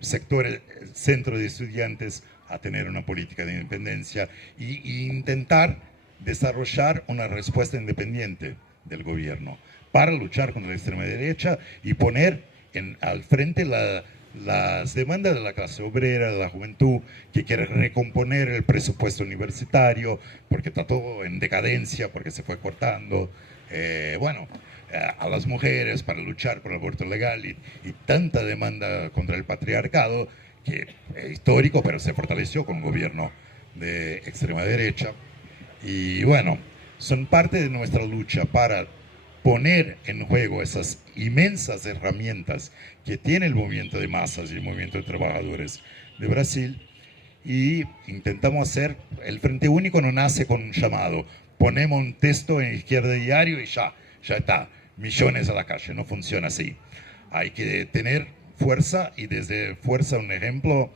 sectores, centros de estudiantes a tener una política de independencia y intentar desarrollar una respuesta independiente del gobierno para luchar contra la extrema derecha y poner al frente las demandas de la clase obrera, de la juventud, que quiere recomponer el presupuesto universitario, porque está todo en decadencia, porque se fue cortando. A las mujeres para luchar por el aborto legal y tanta demanda contra el patriarcado, que es histórico, pero se fortaleció con un gobierno de extrema derecha. Y bueno, son parte de nuestra lucha para poner en juego esas inmensas herramientas que tiene el movimiento de masas y el movimiento de trabajadores de Brasil, y intentamos hacer, el Frente Único no nace con un llamado, ponemos un texto en Izquierda Diario y ya está, millones a la calle, no funciona así. Hay que tener fuerza y desde fuerza, un ejemplo,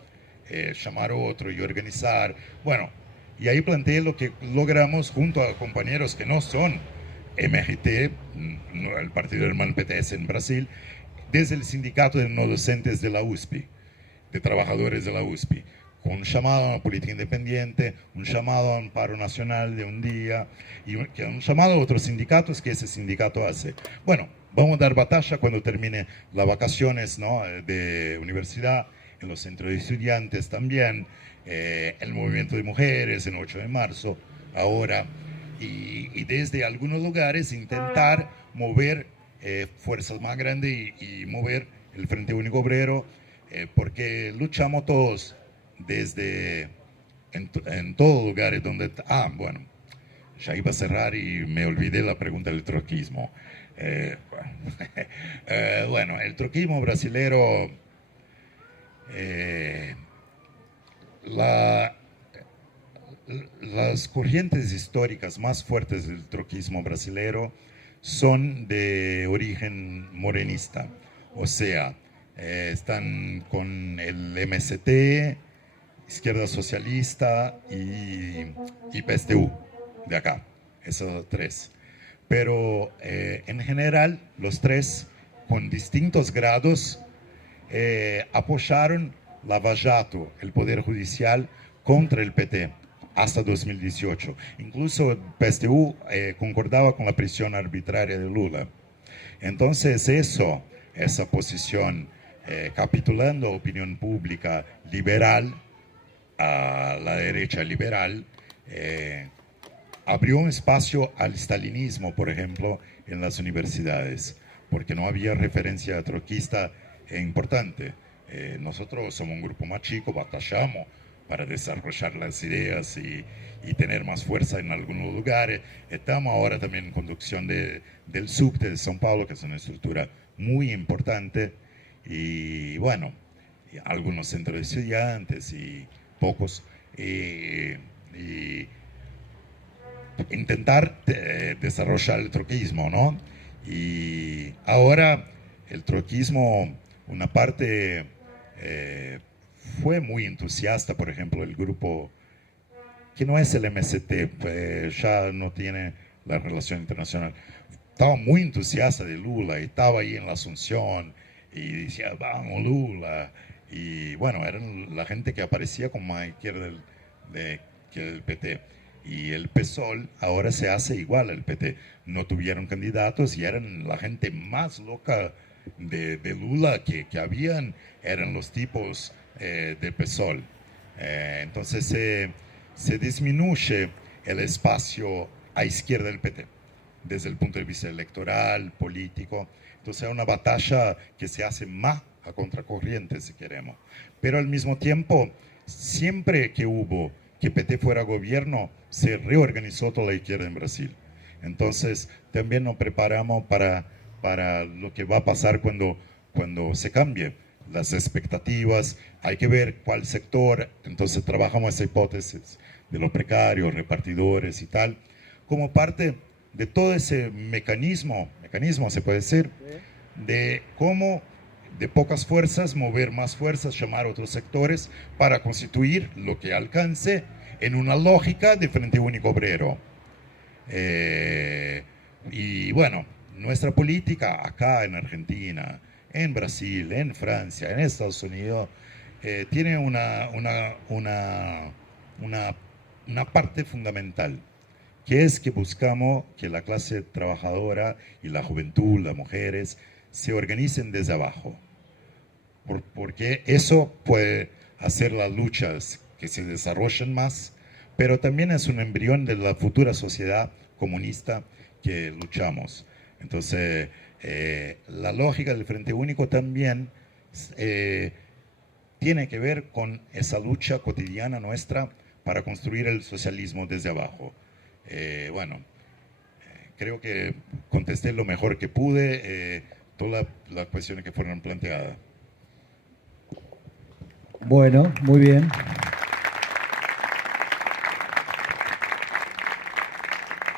llamar a otro y organizar. Bueno, y ahí planteé lo que logramos junto a compañeros que no son MGT, el partido hermano PTS en Brasil, desde el sindicato de no docentes de la USP, de trabajadores de la USP, con un llamado a una política independiente, un llamado a un paro nacional de un día y un llamado a otros sindicatos que ese sindicato hace. Bueno, vamos a dar batalla cuando termine las vacaciones, ¿no?, de universidad, en los centros de estudiantes también, el movimiento de mujeres en 8 de marzo, ahora, y desde algunos lugares intentar mover fuerzas más grandes y mover el Frente Único Obrero, porque luchamos todos desde en todos lugares donde... bueno, ya iba a cerrar y me olvidé la pregunta del troquismo. Bueno, el troquismo brasilero, las corrientes históricas más fuertes del troquismo brasilero son de origen morenista, o sea, están con el MST, Izquierda Socialista y PSTU de acá, esos tres. Pero en general los tres, con distintos grados, apoyaron Lava Jato, el Poder Judicial, contra el PT hasta 2018. Incluso PSTU concordaba con la prisión arbitraria de Lula. Entonces esa posición, capitulando a opinión pública liberal, a la derecha liberal, abrió un espacio al stalinismo, por ejemplo, en las universidades, porque no había referencia troquista importante. Nosotros somos un grupo más chico, batallamos para desarrollar las ideas y tener más fuerza en algunos lugares. Estamos ahora también en conducción del subte de São Paulo, que es una estructura muy importante, y bueno, algunos centros de estudiantes y pocos, y intentar desarrollar el troquismo, ¿no? Y ahora el troquismo, una parte fue muy entusiasta, por ejemplo, el grupo que no es el MST, pues ya no tiene la relación internacional, estaba muy entusiasta de Lula y estaba ahí en la Asunción y decía, vamos Lula, y bueno, eran la gente que aparecía con más izquierda que el PT. Y el PSOL ahora se hace igual al PT. No tuvieron candidatos y eran la gente más loca de Lula que habían, eran los tipos de PSOL. Entonces se disminuye el espacio a izquierda del PT, desde el punto de vista electoral, político. Entonces es una batalla que se hace más a contracorriente, si queremos. Pero al mismo tiempo, siempre que hubo que PT fuera gobierno, se reorganizó toda la izquierda en Brasil. Entonces, también nos preparamos para lo que va a pasar cuando se cambie las expectativas. Hay que ver cuál sector. Entonces, trabajamos esa hipótesis de los precarios, repartidores y tal, como parte de todo ese mecanismo se puede decir, de cómo de pocas fuerzas mover más fuerzas, llamar a otros sectores para constituir lo que alcance en una lógica de Frente Único Obrero. Y bueno, nuestra política acá en Argentina, en Brasil, en Francia, en Estados Unidos, tiene una parte fundamental, que es que buscamos que la clase trabajadora y la juventud, las mujeres, se organicen desde abajo. Porque eso puede hacer las luchas que se desarrollen más, pero también es un embrión de la futura sociedad comunista que luchamos. Entonces, la lógica del Frente Único también tiene que ver con esa lucha cotidiana nuestra para construir el socialismo desde abajo. Bueno, creo que contesté lo mejor que pude todas las cuestiones que fueron planteadas. Bueno, muy bien.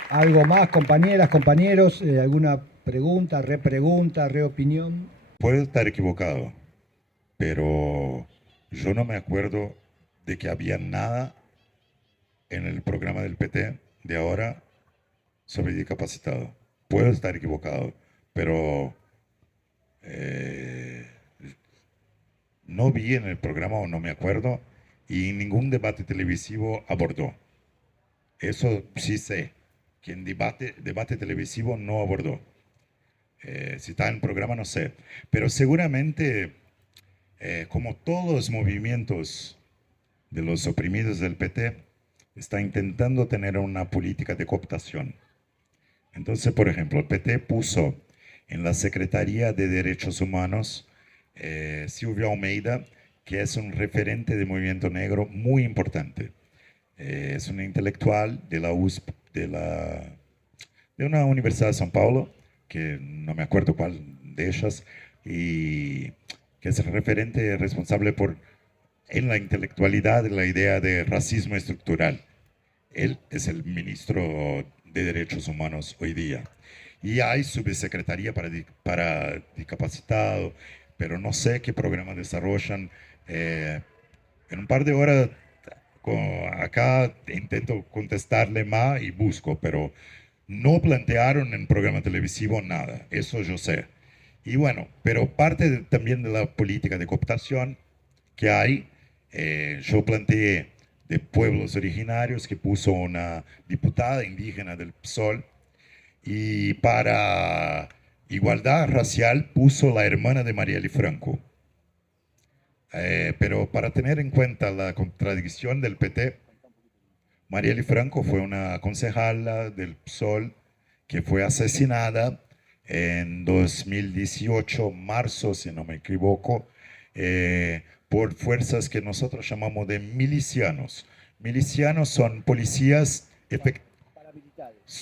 ¿Algo más, compañeras, compañeros? ¿Alguna pregunta, repregunta, reopinión? Puedo estar equivocado, pero yo no me acuerdo de que había nada en el programa del PT de ahora sobre discapacitado. Puedo estar equivocado, pero no vi en el programa o no me acuerdo y ningún debate televisivo abordó. Eso sí sé, que en debate televisivo no abordó. Si está en el programa no sé, pero seguramente como todos los movimientos de los oprimidos del PT, está intentando tener una política de cooptación. Entonces, por ejemplo, el PT puso en la Secretaría de Derechos Humanos Silvia Almeida, que es un referente del movimiento negro muy importante. Es una intelectual de la USP, de una universidad de São Paulo, que no me acuerdo cuál de ellas, y que es el referente responsable en la intelectualidad, la idea de racismo estructural. Él es el ministro de Derechos Humanos hoy día. Y hay subsecretaría para discapacitados, pero no sé qué programa desarrollan. En un par de horas acá intento contestarle más y busco, pero no plantearon en programa televisivo nada, eso yo sé. Y bueno, pero parte también de la política de cooptación que hay, yo planteé de pueblos originarios que puso una diputada indígena del PSOL, y para igualdad racial puso la hermana de Marielle Franco. Pero para tener en cuenta la contradicción del PT, Marielle Franco fue una concejala del PSOL que fue asesinada en 2018, marzo, si no me equivoco, por fuerzas que nosotros llamamos de milicianos. Milicianos son policías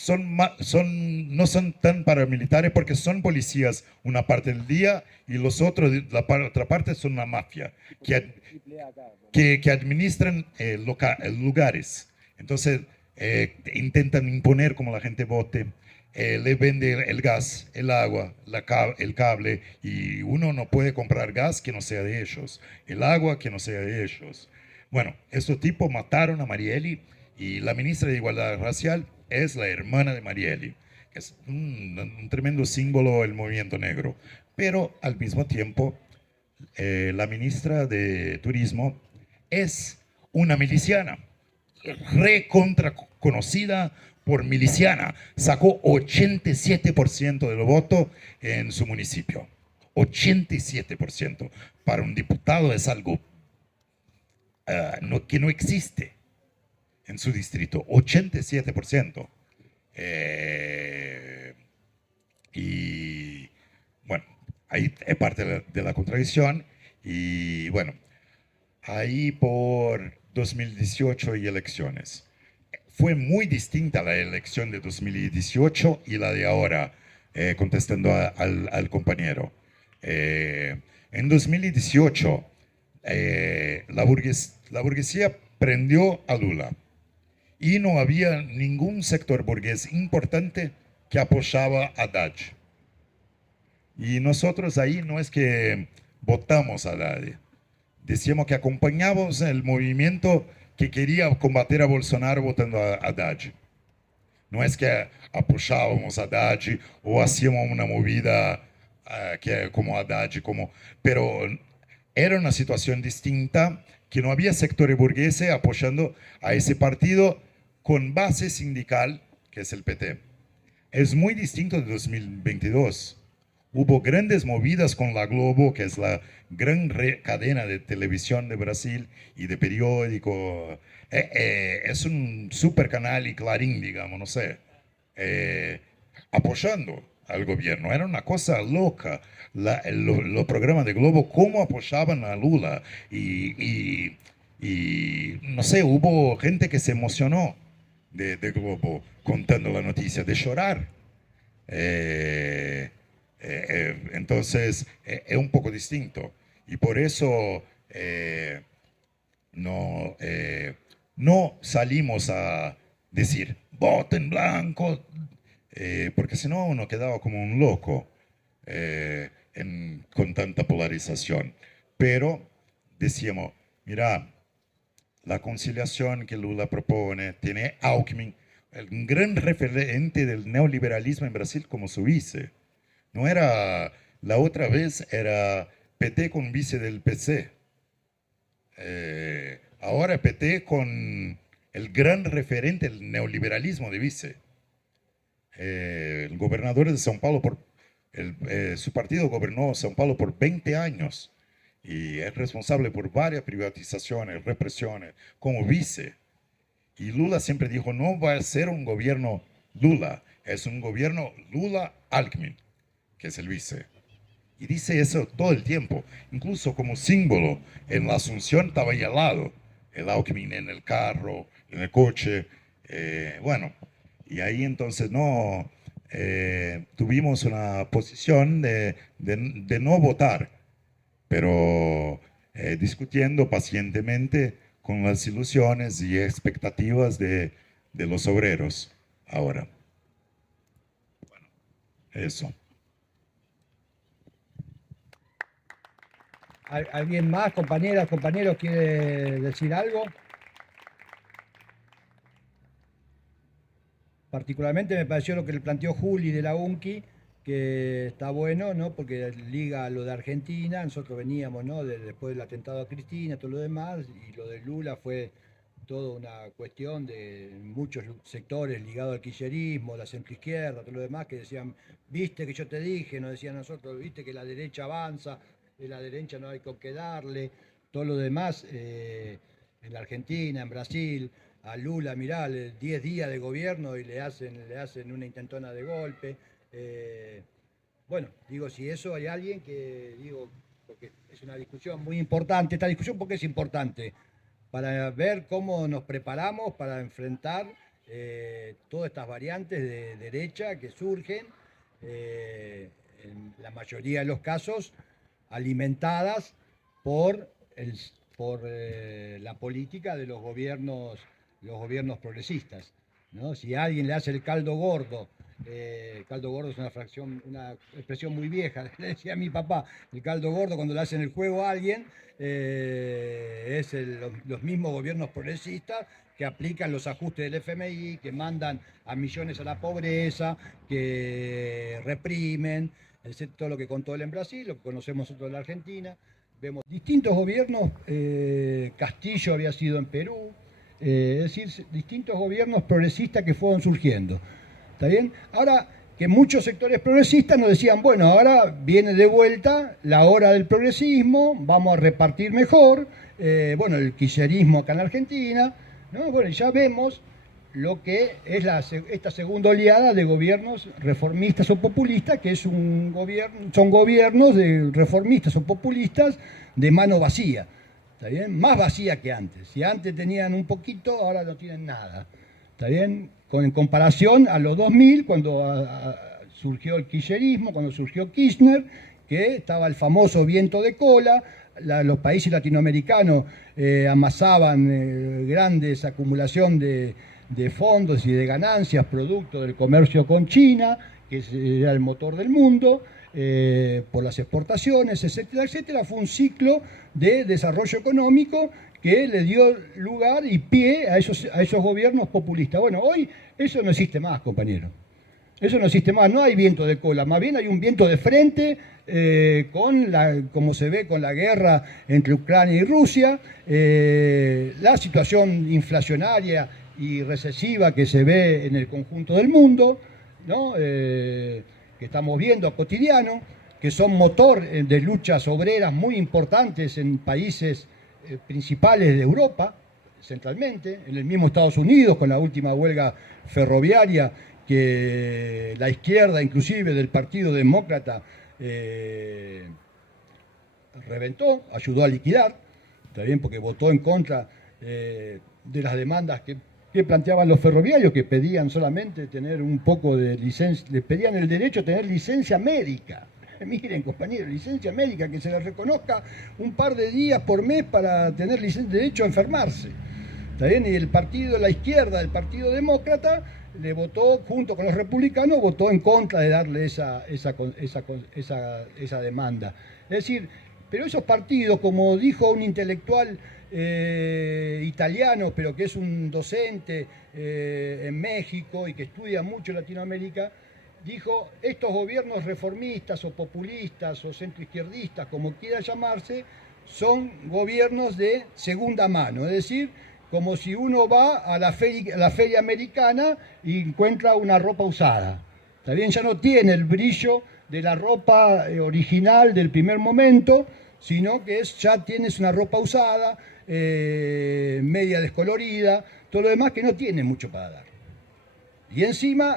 no son tan paramilitares porque son policías una parte del día y los otros, la otra parte son una mafia que administran lugares. Entonces intentan imponer cómo la gente vote, le vende el gas, el agua, el cable, y uno no puede comprar gas que no sea de ellos, el agua que no sea de ellos. Bueno, estos tipos mataron a Marielle y la ministra de Igualdad Racial es la hermana de Marielle, que es un tremendo símbolo del movimiento negro. Pero al mismo tiempo, la ministra de Turismo es una miliciana, recontra conocida por miliciana. Sacó 87% del voto en su municipio. 87%. Para un diputado es algo que no existe en su distrito. 87%. Y bueno, ahí es parte de la contradicción. Y bueno, ahí por 2018 y elecciones. Fue muy distinta la elección de 2018 y la de ahora, contestando al compañero. En 2018, la burguesía prendió a Lula y no había ningún sector burgués importante que apoyaba a Haddad. Y nosotros ahí no es que votamos a Haddad, decíamos que acompañábamos el movimiento que quería combater a Bolsonaro votando a Haddad. No es que apoyábamos a Haddad o hacíamos una movida que como Haddad, pero era una situación distinta, que no había sectores burgueses apoyando a ese partido con base sindical, que es el PT. Es muy distinto de 2022. Hubo grandes movidas con la Globo, que es la gran cadena de televisión de Brasil y de periódico. Es un super canal y Clarín, digamos, no sé, apoyando al gobierno. Era una cosa loca. Los programas de Globo, cómo apoyaban a Lula. Y no sé, hubo gente que se emocionó de Globo contando la noticia, de llorar. Entonces es un poco distinto y por eso no salimos a decir voten blanco, porque si no uno quedaba como un loco con tanta polarización. Pero decíamos, mira, la conciliación que Lula propone tiene Alckmin, un gran referente del neoliberalismo en Brasil, como su vice. No era, la otra vez era PT con vice del PC. Ahora PT con el gran referente del neoliberalismo de vice. El gobernador de São Paulo, su partido gobernó São Paulo por 20 años y es responsable por varias privatizaciones, represiones, como vice. Y Lula siempre dijo, no va a ser un gobierno Lula, es un gobierno Lula-Alckmin, que es el vice. Y dice eso todo el tiempo, incluso como símbolo, en la Asunción estaba ahí al lado, el Alckmin en el carro, en el coche, bueno, y ahí entonces no, tuvimos una posición de no votar, pero discutiendo pacientemente con las ilusiones y expectativas de los obreros ahora. Bueno, eso. ¿Alguien más, compañeras, compañeros, quiere decir algo? Particularmente me pareció lo que le planteó Juli de la UNCI, que está bueno, ¿no? Porque liga a lo de Argentina, nosotros veníamos, ¿no? Después del atentado a Cristina, todo lo demás, y lo de Lula fue toda una cuestión de muchos sectores ligados al kirchnerismo, la centroizquierda, todo lo demás, que decían, viste que yo te dije, nos decían nosotros, viste que la derecha avanza, de la derecha no hay con qué darle, todo lo demás, en la Argentina, en Brasil, a Lula, mirá, 10 días de gobierno y le hacen una intentona de golpe. Bueno, digo, si eso hay alguien que, digo, porque es una discusión muy importante, esta discusión porque es importante, para ver cómo nos preparamos para enfrentar todas estas variantes de derecha que surgen, en la mayoría de los casos, alimentadas por la política de los gobiernos progresistas, ¿no? Si a alguien le hace el caldo gordo es una expresión muy vieja, le decía a mi papá, el caldo gordo cuando le hacen el juego a alguien, es los mismos gobiernos progresistas que aplican los ajustes del FMI, que mandan a millones a la pobreza, que reprimen, todo lo que contó él en Brasil, lo que conocemos nosotros en la Argentina. Vemos distintos gobiernos, Castillo había sido en Perú, es decir, distintos gobiernos progresistas que fueron surgiendo. ¿Está bien? Ahora que muchos sectores progresistas nos decían, bueno, ahora viene de vuelta la hora del progresismo, vamos a repartir mejor, bueno, el kirchnerismo acá en la Argentina, ¿no? Bueno, ya vemos lo que es esta segunda oleada de gobiernos reformistas o populistas, que son gobiernos de reformistas o populistas de mano vacía, ¿está bien? Más vacía que antes. Si antes tenían un poquito, ahora no tienen nada, ¿está bien? En comparación a los 2000, cuando surgió el kirchnerismo, cuando surgió Kirchner, que estaba el famoso viento de cola. Los países latinoamericanos amasaban grandes acumulación de fondos y de ganancias producto del comercio con China, que era el motor del mundo, por las exportaciones, etcétera, etcétera. Fue un ciclo de desarrollo económico que le dio lugar y pie a esos gobiernos populistas. Bueno, hoy eso no existe más, compañeros. Eso no existe más, no hay viento de cola, más bien hay un viento de frente, como se ve con la guerra entre Ucrania y Rusia, la situación inflacionaria y recesiva que se ve en el conjunto del mundo, ¿no? Que estamos viendo a cotidiano, que son motor de luchas obreras muy importantes en países principales de Europa, centralmente, en el mismo Estados Unidos, con la última huelga ferroviaria, que la izquierda, inclusive del Partido Demócrata, reventó, ayudó a liquidar, está bien, porque votó en contra de las demandas que planteaban los ferroviarios, que pedían solamente tener un poco de licencia, le pedían el derecho a tener licencia médica. Miren, compañeros, licencia médica, que se les reconozca un par de días por mes para tener derecho a enfermarse. ¿Está bien? Y el partido, la izquierda, el Partido Demócrata, le votó, junto con los republicanos, votó en contra de darle esa demanda. Es decir, pero esos partidos, como dijo un intelectual italiano, pero que es un docente en México y que estudia mucho Latinoamérica, dijo, estos gobiernos reformistas o populistas o centroizquierdistas, como quiera llamarse, son gobiernos de segunda mano, es decir, como si uno va a la feria americana y encuentra una ropa usada. Está bien, ya no tiene el brillo de la ropa original del primer momento, sino que ya tienes una ropa usada, media descolorida, todo lo demás que no tiene mucho para dar. Y encima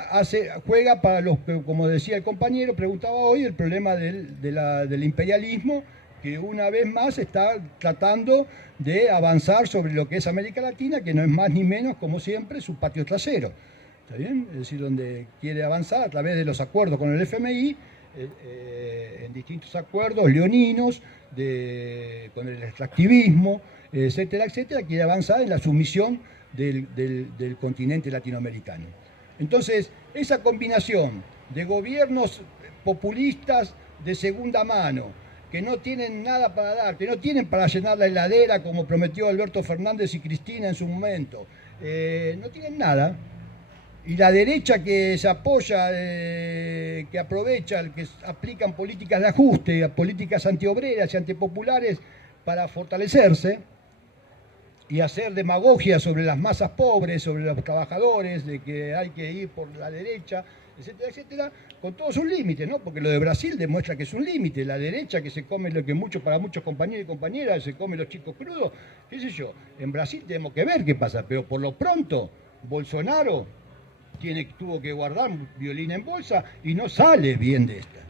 juega para los que, como decía el compañero, preguntaba hoy, el problema del imperialismo, que una vez más está tratando de avanzar sobre lo que es América Latina, que no es más ni menos, como siempre, su patio trasero. ¿Está bien? Es decir, donde quiere avanzar a través de los acuerdos con el FMI, en distintos acuerdos leoninos, con el extractivismo, etcétera, etcétera, quiere avanzar en la sumisión del continente latinoamericano. Entonces, esa combinación de gobiernos populistas de segunda mano, que no tienen nada para dar, que no tienen para llenar la heladera como prometió Alberto Fernández y Cristina en su momento, no tienen nada, y la derecha que se apoya, que aprovecha, que aplican políticas de ajuste, políticas antiobreras y antipopulares para fortalecerse, y hacer demagogia sobre las masas pobres, sobre los trabajadores, de que hay que ir por la derecha, etcétera, etcétera, con todos sus límites, ¿no? Porque lo de Brasil demuestra que es un límite, la derecha que se come lo que para muchos compañeros y compañeras se come los chicos crudos, qué sé yo, en Brasil tenemos que ver qué pasa, pero por lo pronto Bolsonaro tuvo que guardar un violín en bolsa y no sale bien de esta,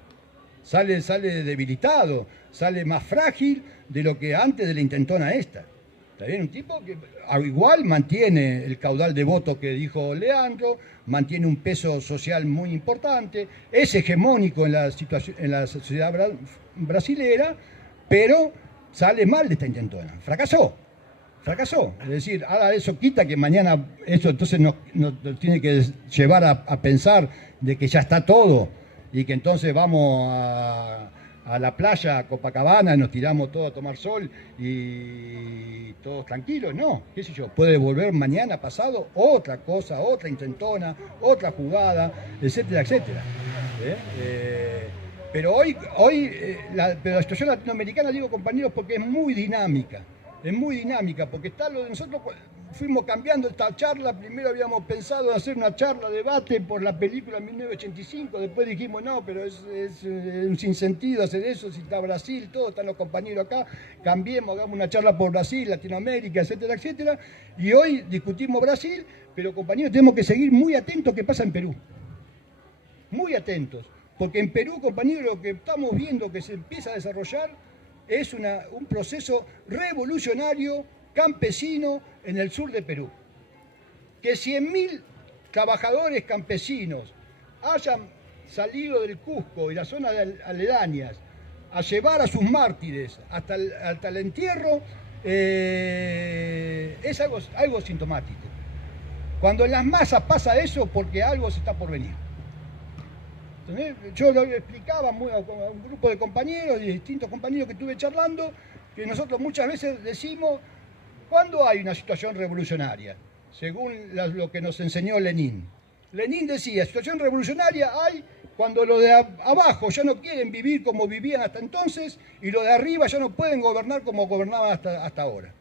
sale debilitado, sale más frágil de lo que antes de la intentona esta. Está bien, un tipo que igual mantiene el caudal de votos que dijo Leandro, mantiene un peso social muy importante, es hegemónico en la sociedad brasilera, pero sale mal de esta intentona, fracasó. Es decir, ahora eso quita que mañana eso entonces nos tiene que llevar a pensar de que ya está todo y que entonces vamos a la playa, a Copacabana, nos tiramos todos a tomar sol y todos tranquilos. No, qué sé yo, puede volver mañana, pasado, otra cosa, otra intentona, otra jugada, etcétera, etcétera. Pero hoy la situación latinoamericana, digo compañeros, porque es muy dinámica, porque está lo de nosotros. fuimos cambiando esta charla. Primero habíamos pensado en hacer una charla, debate por la película 1985, después dijimos no, pero es un sinsentido hacer eso, si está Brasil, todos están los compañeros acá, cambiemos, hagamos una charla por Brasil, Latinoamérica, etcétera, etcétera. Y hoy discutimos Brasil, pero compañeros, tenemos que seguir muy atentos a qué pasa en Perú. Muy atentos, porque en Perú, compañeros, lo que estamos viendo que se empieza a desarrollar es un proceso revolucionario campesino en el sur de Perú. Que 100.000 trabajadores campesinos hayan salido del Cusco y las zonas aledañas a llevar a sus mártires hasta el entierro, es algo sintomático. Cuando en las masas pasa eso, porque algo se está por venir. Entonces, yo lo explicaba a un grupo de compañeros, de distintos compañeros que estuve charlando, que nosotros muchas veces decimos, ¿cuándo hay una situación revolucionaria? Según lo que nos enseñó Lenin. Lenin decía, situación revolucionaria hay cuando los de abajo ya no quieren vivir como vivían hasta entonces y los de arriba ya no pueden gobernar como gobernaban hasta ahora.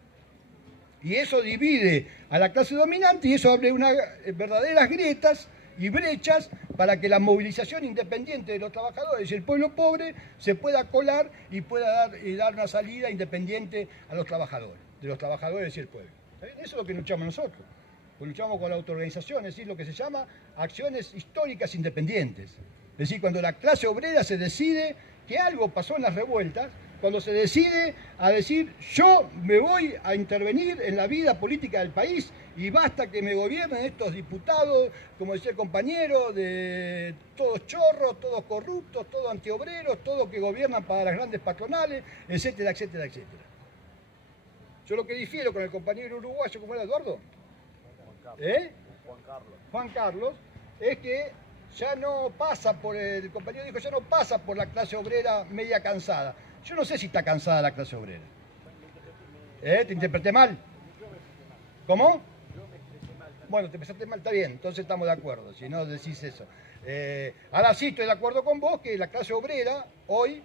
Y eso divide a la clase dominante y eso abre unas verdaderas grietas y brechas para que la movilización independiente de los trabajadores y el pueblo pobre se pueda colar y pueda dar una salida independiente a los trabajadores, de los trabajadores y el pueblo. Eso es lo que luchamos nosotros. Pues luchamos con la autoorganización, es decir, lo que se llama acciones históricas independientes. Es decir, cuando la clase obrera se decide que algo pasó en las revueltas, cuando se decide a decir, yo me voy a intervenir en la vida política del país y basta que me gobiernen estos diputados, como decía el compañero, de todos chorros, todos corruptos, todos antiobreros, todos que gobiernan para las grandes patronales, etcétera, etcétera, etcétera. Yo lo que difiero con el compañero uruguayo, ¿cómo era Eduardo? Juan Carlos, es que ya no pasa por, el compañero dijo, ya no pasa por la clase obrera media cansada. Yo no sé si está cansada la clase obrera. ¿Te interpreté mal? ¿Cómo? Bueno, te empezaste mal, está bien, entonces estamos de acuerdo, si no decís eso. Ahora sí estoy de acuerdo con vos que la clase obrera hoy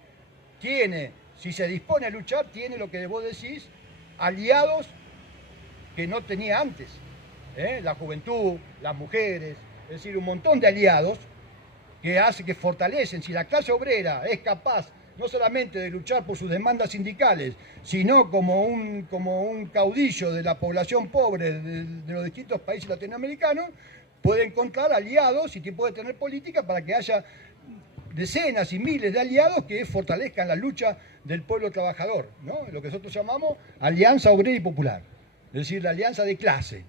tiene, si se dispone a luchar, tiene lo que vos decís, aliados que no tenía antes. La juventud, las mujeres, es decir, un montón de aliados que fortalecen. Si la clase obrera es capaz no solamente de luchar por sus demandas sindicales, sino como un caudillo de la población pobre de los distintos países latinoamericanos, puede encontrar aliados y puede tener política para que haya decenas y miles de aliados que fortalezcan la lucha del pueblo trabajador, ¿no? Lo que nosotros llamamos alianza obrera y popular, es decir, la alianza de clase.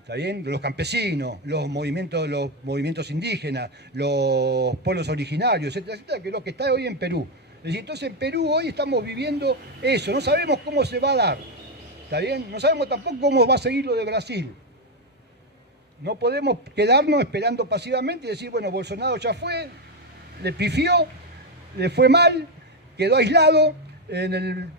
¿Está bien? Los campesinos, los movimientos indígenas, los pueblos originarios, etcétera, etcétera, que es lo que está hoy en Perú. Es decir, entonces en Perú hoy estamos viviendo eso, no sabemos cómo se va a dar, ¿está bien? No sabemos tampoco cómo va a seguir lo de Brasil. No podemos quedarnos esperando pasivamente y decir, bueno, Bolsonaro ya fue, le pifió, le fue mal, quedó aislado en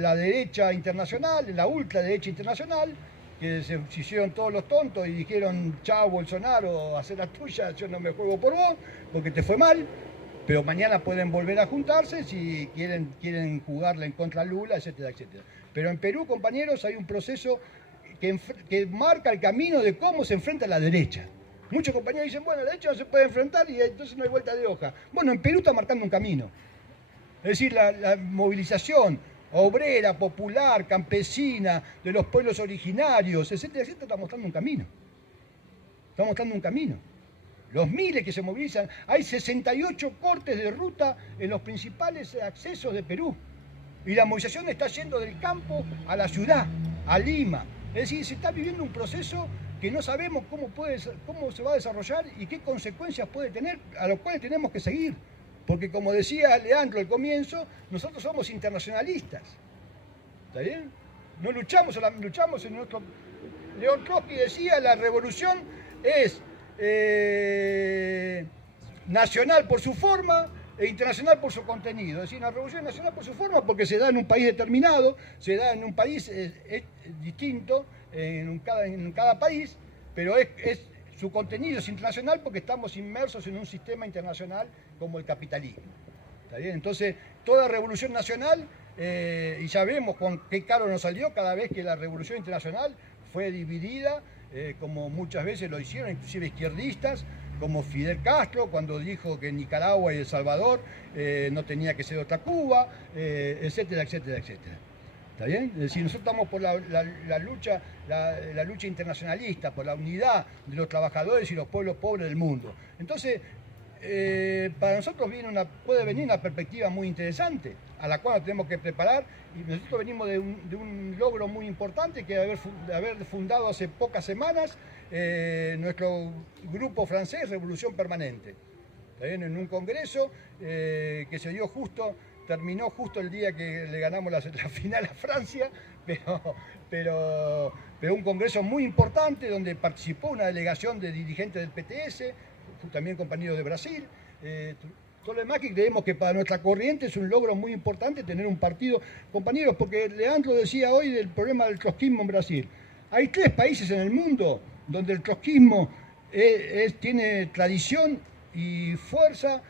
la derecha internacional, en la ultraderecha internacional, que se hicieron todos los tontos y dijeron, chao Bolsonaro, haz la tuya, yo no me juego por vos, porque te fue mal, pero mañana pueden volver a juntarse si quieren jugarla en contra de Lula, etcétera, etcétera. Pero en Perú, compañeros, hay un proceso que marca el camino de cómo se enfrenta la derecha. Muchos compañeros dicen, bueno, la derecha no se puede enfrentar y entonces no hay vuelta de hoja. Bueno, en Perú está marcando un camino. Es decir, la movilización obrera, popular, campesina, de los pueblos originarios, etcétera, etcétera, está mostrando un camino. Está mostrando un camino. Los miles que se movilizan, hay 68 cortes de ruta en los principales accesos de Perú. Y la movilización está yendo del campo a la ciudad, a Lima. Es decir, se está viviendo un proceso que no sabemos cómo se va a desarrollar y qué consecuencias puede tener, a los cuales tenemos que seguir. Porque como decía Leandro al comienzo, nosotros somos internacionalistas. ¿Está bien? No luchamos en nuestro... León Trotsky decía, la revolución es nacional por su forma e internacional por su contenido. Es decir, la revolución es nacional por su forma porque se da en un país determinado, se da en un país distinto en cada país, pero su contenido es internacional porque estamos inmersos en un sistema internacional como el capitalismo. ¿Está bien? Entonces, toda revolución nacional y ya vemos con qué caro nos salió cada vez que la revolución internacional fue dividida, como muchas veces lo hicieron, inclusive izquierdistas, como Fidel Castro, cuando dijo que Nicaragua y El Salvador no tenía que ser otra Cuba, etcétera, etcétera, etcétera. ¿Está bien? Es decir, nosotros estamos por la lucha internacionalista, por la unidad de los trabajadores y los pueblos pobres del mundo. Entonces, para nosotros puede venir una perspectiva muy interesante, a la cual nos tenemos que preparar, y nosotros venimos de un logro muy importante, que es haber fundado hace pocas semanas nuestro grupo francés Revolución Permanente, ¿está bien? En un congreso que se dio terminó justo el día que le ganamos la final a Francia, pero un congreso muy importante donde participó una delegación de dirigentes del PTS, también compañeros de Brasil. Todo lo demás que creemos que para nuestra corriente es un logro muy importante tener un partido, compañeros, porque Leandro decía hoy del problema del trotskismo en Brasil. Hay 3 países en el mundo donde el trotskismo tiene tradición y fuerza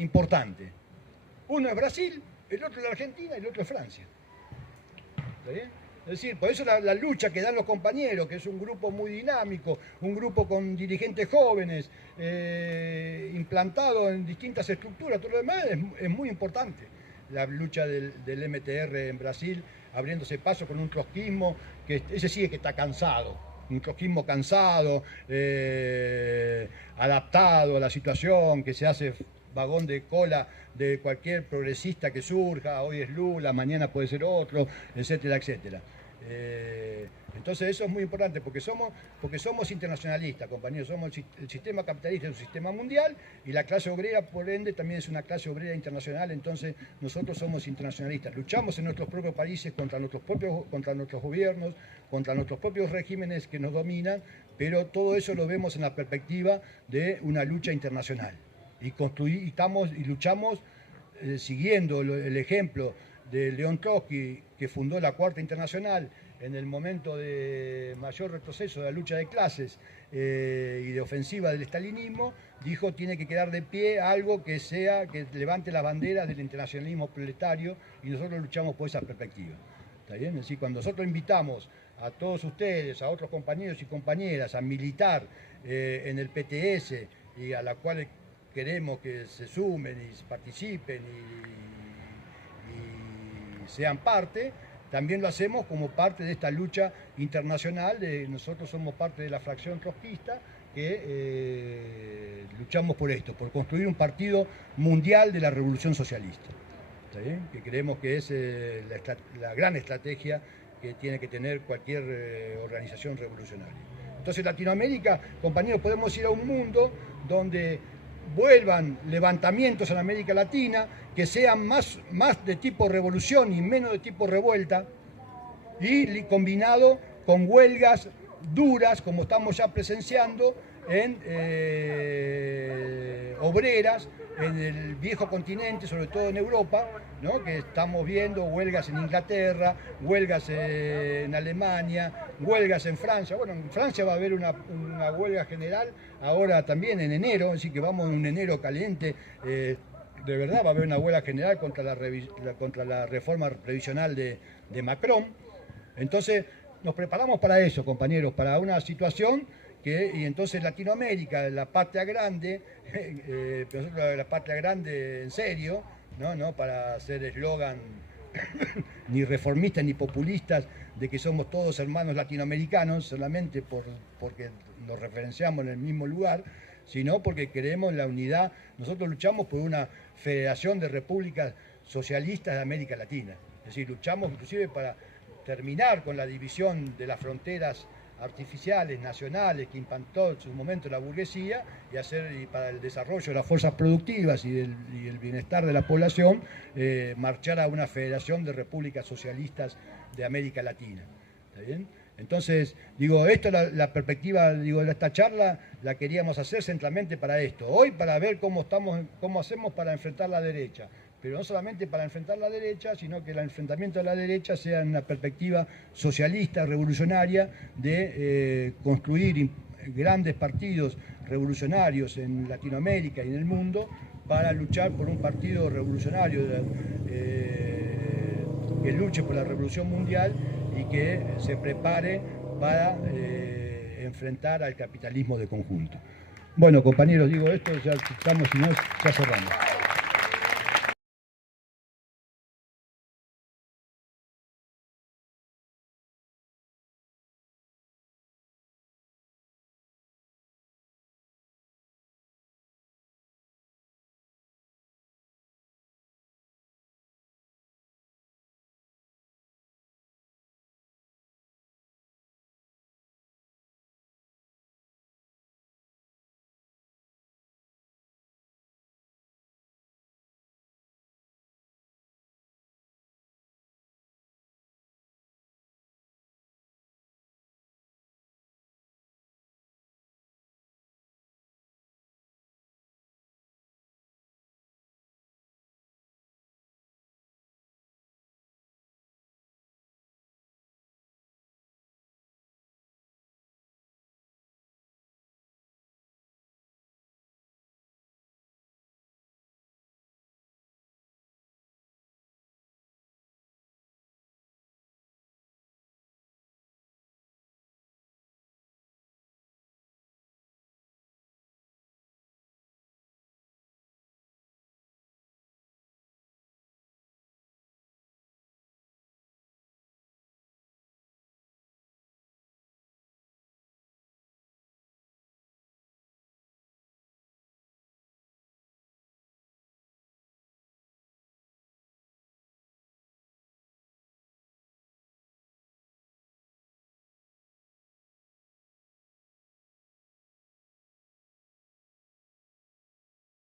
importante. Uno es Brasil, el otro es la Argentina y el otro es Francia. ¿Está bien? Es decir, por eso la lucha que dan los compañeros, que es un grupo muy dinámico, un grupo con dirigentes jóvenes, implantado en distintas estructuras, todo lo demás es muy importante. La lucha del MTR en Brasil, abriéndose paso con un trotskismo, que ese sí es que está cansado. Un trotskismo cansado, adaptado a la situación, que se hace vagón de cola de cualquier progresista que surja, hoy es Lula, mañana puede ser otro, etcétera, etcétera. Entonces eso es muy importante porque somos internacionalistas, compañeros, el sistema capitalista es un sistema mundial y la clase obrera, por ende, también es una clase obrera internacional, entonces nosotros somos internacionalistas, luchamos en nuestros propios países contra nuestros gobiernos, contra nuestros propios regímenes que nos dominan, pero todo eso lo vemos en la perspectiva de una lucha internacional. Y luchamos siguiendo el ejemplo de León Trotsky, que fundó la Cuarta Internacional en el momento de mayor retroceso de la lucha de clases y de ofensiva del estalinismo, dijo tiene que quedar de pie algo que levante las banderas del internacionalismo proletario, y nosotros luchamos por esa perspectiva. ¿Está bien? Es decir, cuando nosotros invitamos a todos ustedes, a otros compañeros y compañeras a militar en el PTS, y a la cual queremos que se sumen y participen y sean parte, también lo hacemos como parte de esta lucha internacional. Nosotros somos parte de la fracción trotskista que luchamos por esto, por construir un partido mundial de la revolución socialista. ¿Está bien? Que creemos que es la gran estrategia que tiene que tener cualquier organización revolucionaria. Entonces, Latinoamérica, compañeros, podemos ir a un mundo donde vuelvan levantamientos en América Latina, que sean más de tipo revolución y menos de tipo revuelta, y combinado con huelgas duras, como estamos ya presenciando en obreras en el viejo continente, sobre todo en Europa, ¿no? Que estamos viendo huelgas en Inglaterra, huelgas en Alemania, huelgas en Francia. Bueno, en Francia va a haber una huelga general ahora también en enero, así que vamos en un enero caliente. De verdad va a haber una huelga general contra la reforma previsional de Macron. Entonces nos preparamos para eso, compañeros, para una situación y entonces Latinoamérica, la patria grande, pero nosotros la patria grande en serio, no para hacer eslogan ni reformistas ni populistas de que somos todos hermanos latinoamericanos, solamente porque nos referenciamos en el mismo lugar, sino porque queremos la unidad. Nosotros luchamos por una federación de repúblicas socialistas de América Latina, es decir, luchamos inclusive para terminar con la división de las fronteras artificiales, nacionales, que implantó en su momento la burguesía, y para el desarrollo de las fuerzas productivas y el bienestar de la población, marchar a una federación de repúblicas socialistas de América Latina. ¿Está bien? Entonces, esta es la perspectiva, de esta charla la queríamos hacer centralmente para esto. Hoy para ver cómo hacemos para enfrentar la derecha. Pero no solamente para enfrentar la derecha, sino que el enfrentamiento de la derecha sea en una perspectiva socialista, revolucionaria, de construir grandes partidos revolucionarios en Latinoamérica y en el mundo para luchar por un partido revolucionario que luche por la revolución mundial y que se prepare para enfrentar al capitalismo de conjunto. Bueno, compañeros, digo esto, ya estamos, si no, ya cerramos.